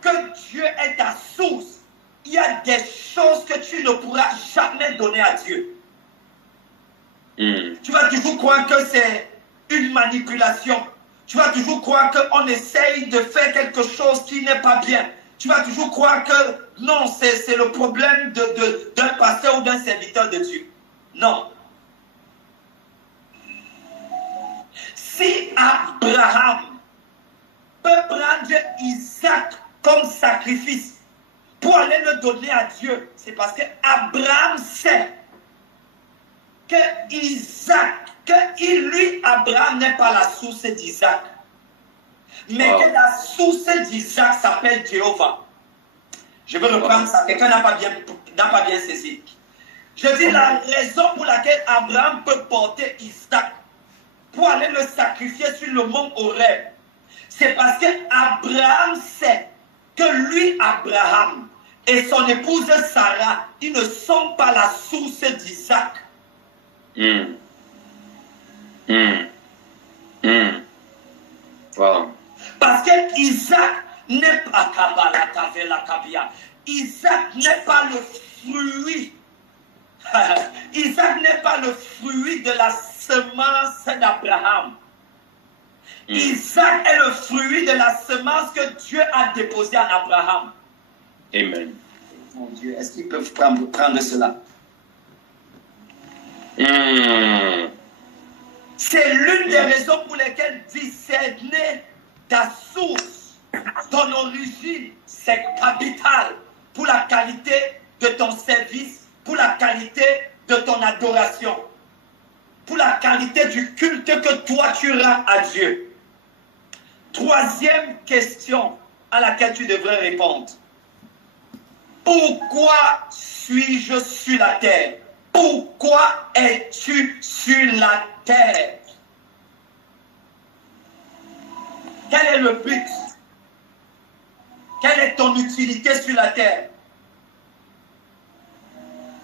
que Dieu est ta source, il y a des choses que tu ne pourras jamais donner à Dieu. Tu vas toujours croire que c'est une manipulation. Tu vas toujours croire qu'on essaye de faire quelque chose qui n'est pas bien. Tu vas toujours croire que non, c'est le problème d'un pasteur ou d'un serviteur de Dieu. Non. si Abraham peut prendre Isaac comme sacrifice pour aller le donner à Dieu, c'est parce que Abraham sait que Abraham n'est pas la source d'Isaac, mais que la source d'Isaac s'appelle Jéhovah. Je veux reprendre ça, quelqu'un n'a pas bien saisi. Je dis la raison pour laquelle Abraham peut porter Isaac pour aller le sacrifier sur le mont Horeb, c'est parce que Abraham sait que lui, Abraham, et son épouse Sarah, ils ne sont pas la source d'Isaac. Wow. Parce que Isaac n'est pas Isaac n'est pas le fruit. Isaac n'est pas le fruit de la semence d'Abraham. Isaac est le fruit de la semence que Dieu a déposée en Abraham. Amen. Mon Dieu, est-ce qu'ils peuvent prendre cela? C'est l'une des raisons pour lesquelles discerner ta source, ton origine, c'est capital pour la qualité de ton service, pour la qualité de ton adoration, pour la qualité du culte que toi tu rends à Dieu. Troisième question à laquelle tu devrais répondre. Pourquoi suis-je sur la terre? Pourquoi es-tu sur la terre? Quel est le but? Quelle est ton utilité sur la terre?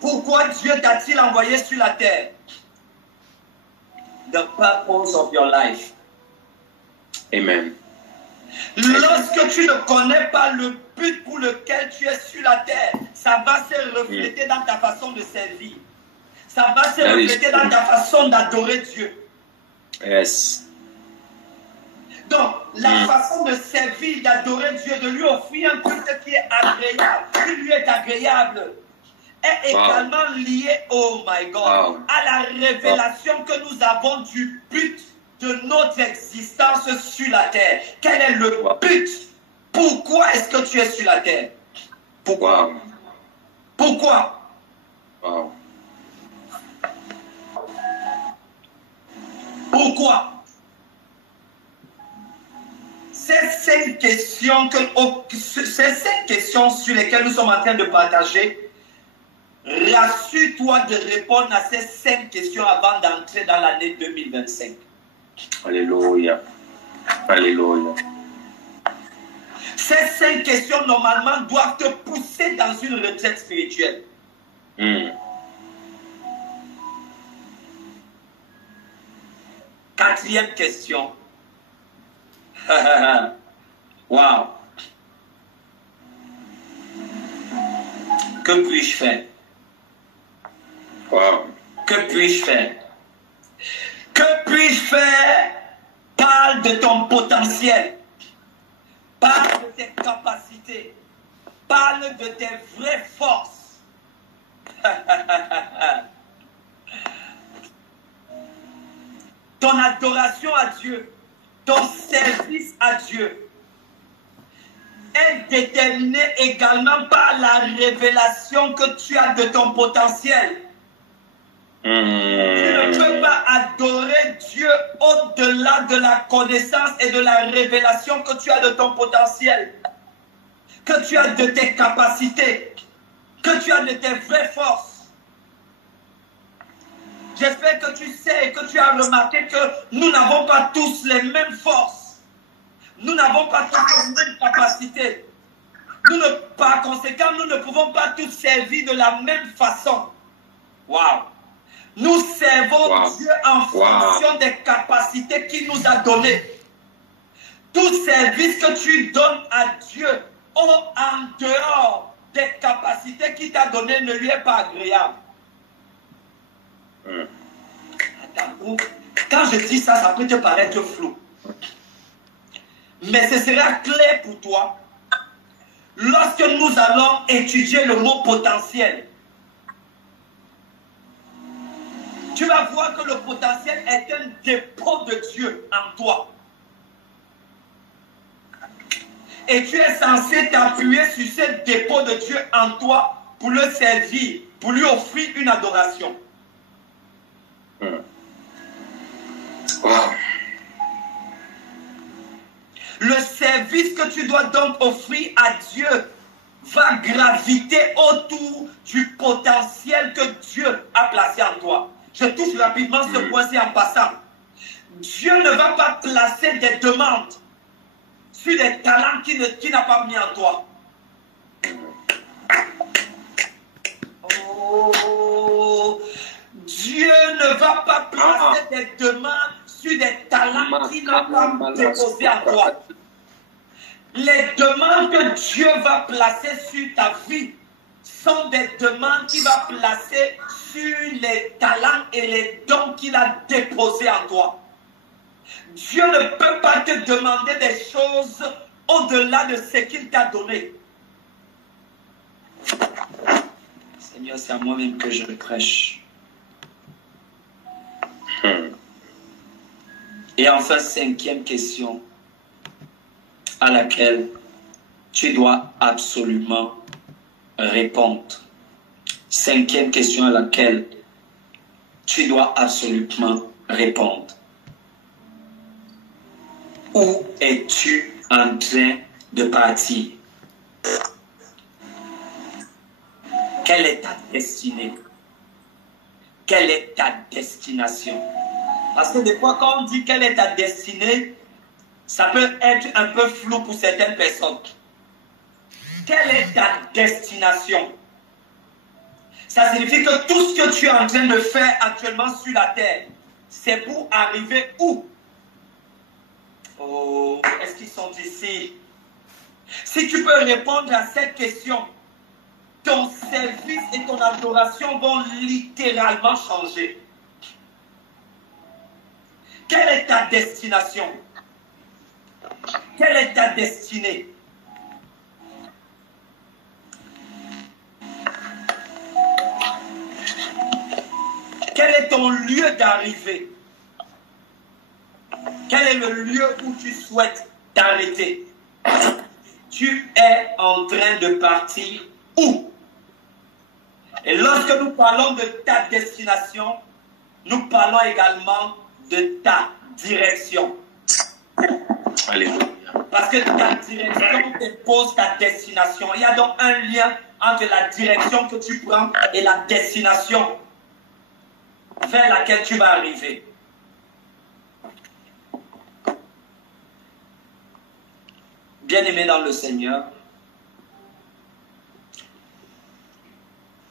Pourquoi Dieu t'a-t-il envoyé sur la terre? The purpose of your life. Amen. Lorsque tu ne connais pas le but pour lequel tu es sur la terre, ça va se refléter dans ta façon de servir. Ça va se refléter dans ta façon d'adorer Dieu. Yes. Donc, la façon de servir, d'adorer Dieu, de lui offrir un culte qui est agréable, qui lui est agréable, est également lié, oh my God, à la révélation que nous avons du but de notre existence sur la terre. Quel est le but? Pourquoi est-ce que tu es sur la terre? Pourquoi? Pourquoi? Pourquoi? Ces 5 questions sur lesquelles nous sommes en train de partager, rassure-toi de répondre à ces 5 questions avant d'entrer dans l'année 2025. Alléluia. Alléluia. Ces 5 questions, normalement, doivent te pousser dans une retraite spirituelle. Quatrième question. Wow. Que puis-je faire? Wow. Que puis-je faire? Que puis-je faire? Parle de ton potentiel. Parle de tes capacités. Parle de tes vraies forces. Ton adoration à Dieu, ton service à Dieu est déterminé également par la révélation que tu as de ton potentiel. Tu ne peux pas adorer Dieu au-delà de la connaissance et de la révélation que tu as de ton potentiel, que tu as de tes capacités, que tu as de tes vraies forces. J'espère que tu sais et que tu as remarqué que nous n'avons pas tous les mêmes forces. Nous n'avons pas tous les mêmes capacités. Par conséquent, nous ne pouvons pas tous servir de la même façon. Waouh! Nous servons Dieu en fonction des capacités qu'il nous a données. Tout service que tu donnes à Dieu en dehors des capacités qu'il t'a données ne lui est pas agréable. Attends, quand je dis ça, ça peut te paraître flou. Mais ce sera clair pour toi lorsque nous allons étudier le mot potentiel. tu vas voir que le potentiel est un dépôt de Dieu en toi. Et tu es censé t'appuyer sur ce dépôt de Dieu en toi pour le servir, pour lui offrir une adoration. Wow. Le service que tu dois donc offrir à Dieu va graviter autour du potentiel que Dieu a placé en toi. Je touche rapidement ce point-ci en passant. Dieu ne va pas placer des demandes sur des talents qu'il n'a pas mis en toi. Oh, Dieu ne va pas placer des demandes sur des talents qu'il n'a pas déposés en toi. Les demandes que Dieu va placer sur ta vie sont des demandes qu'il va placer sur les talents et les dons qu'il a déposés en toi. Dieu ne peut pas te demander des choses au-delà de ce qu'il t'a donné. Seigneur, c'est à moi-même que je prêche. Et enfin, 5e question à laquelle tu dois absolument répondre. 5e question à laquelle tu dois absolument répondre. Où es-tu en train de partir? Quelle est ta destinée? Quelle est ta destination? Parce que des fois, quand on dit quelle est ta destinée, ça peut être un peu flou pour certaines personnes. Quelle est ta destination? Ça signifie que tout ce que tu es en train de faire actuellement sur la terre, c'est pour arriver où? Oh, est-ce qu'ils sont ici? Si tu peux répondre à cette question, ton service et ton adoration vont littéralement changer. Quelle est ta destination? Quelle est ta destinée? Quel est ton lieu d'arrivée? Quel est le lieu où tu souhaites t'arrêter? Tu es en train de partir où? Et lorsque nous parlons de ta destination, nous parlons également de ta direction. Alléluia. Parce que ta direction dépose ta destination. Il y a donc un lien entre la direction que tu prends et la destination vers laquelle tu vas arriver. Bien-aimé dans le Seigneur,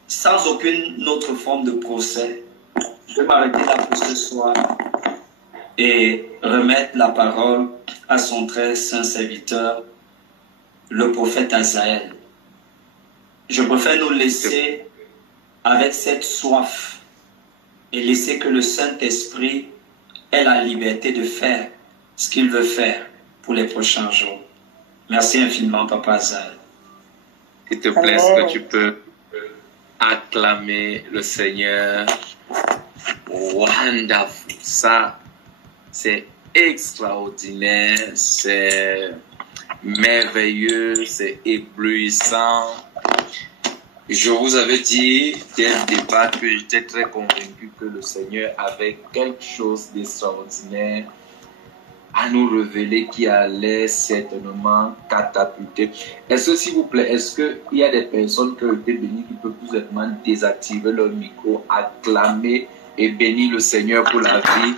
sans aucune autre forme de procès, je vais m'arrêter là pour ce soir et remettre la parole à son très saint serviteur, le prophète Azaël. Je préfère nous laisser avec cette soif et laisser que le Saint-Esprit ait la liberté de faire ce qu'il veut faire pour les prochains jours. Merci infiniment, Papa Azaël. S'il te plaît, est-ce que tu peux acclamer le Seigneur? Wonderful. Ça, c'est extraordinaire, c'est merveilleux, c'est éblouissant. Je vous avais dit dès le départ que j'étais très convaincu que le Seigneur avait quelque chose d'extraordinaire à nous révéler qui allait certainement catapulter. Est-ce que, s'il vous plaît, est-ce qu'il y a des personnes qui ont été bénies qui peuvent tout simplement désactiver leur micro, acclamer et bénir le Seigneur pour la vie?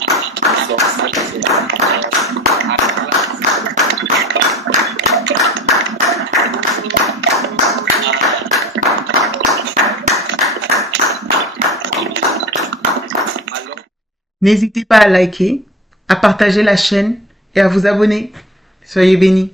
N'hésitez pas à liker, à partager la chaîne et à vous abonner. Soyez bénis.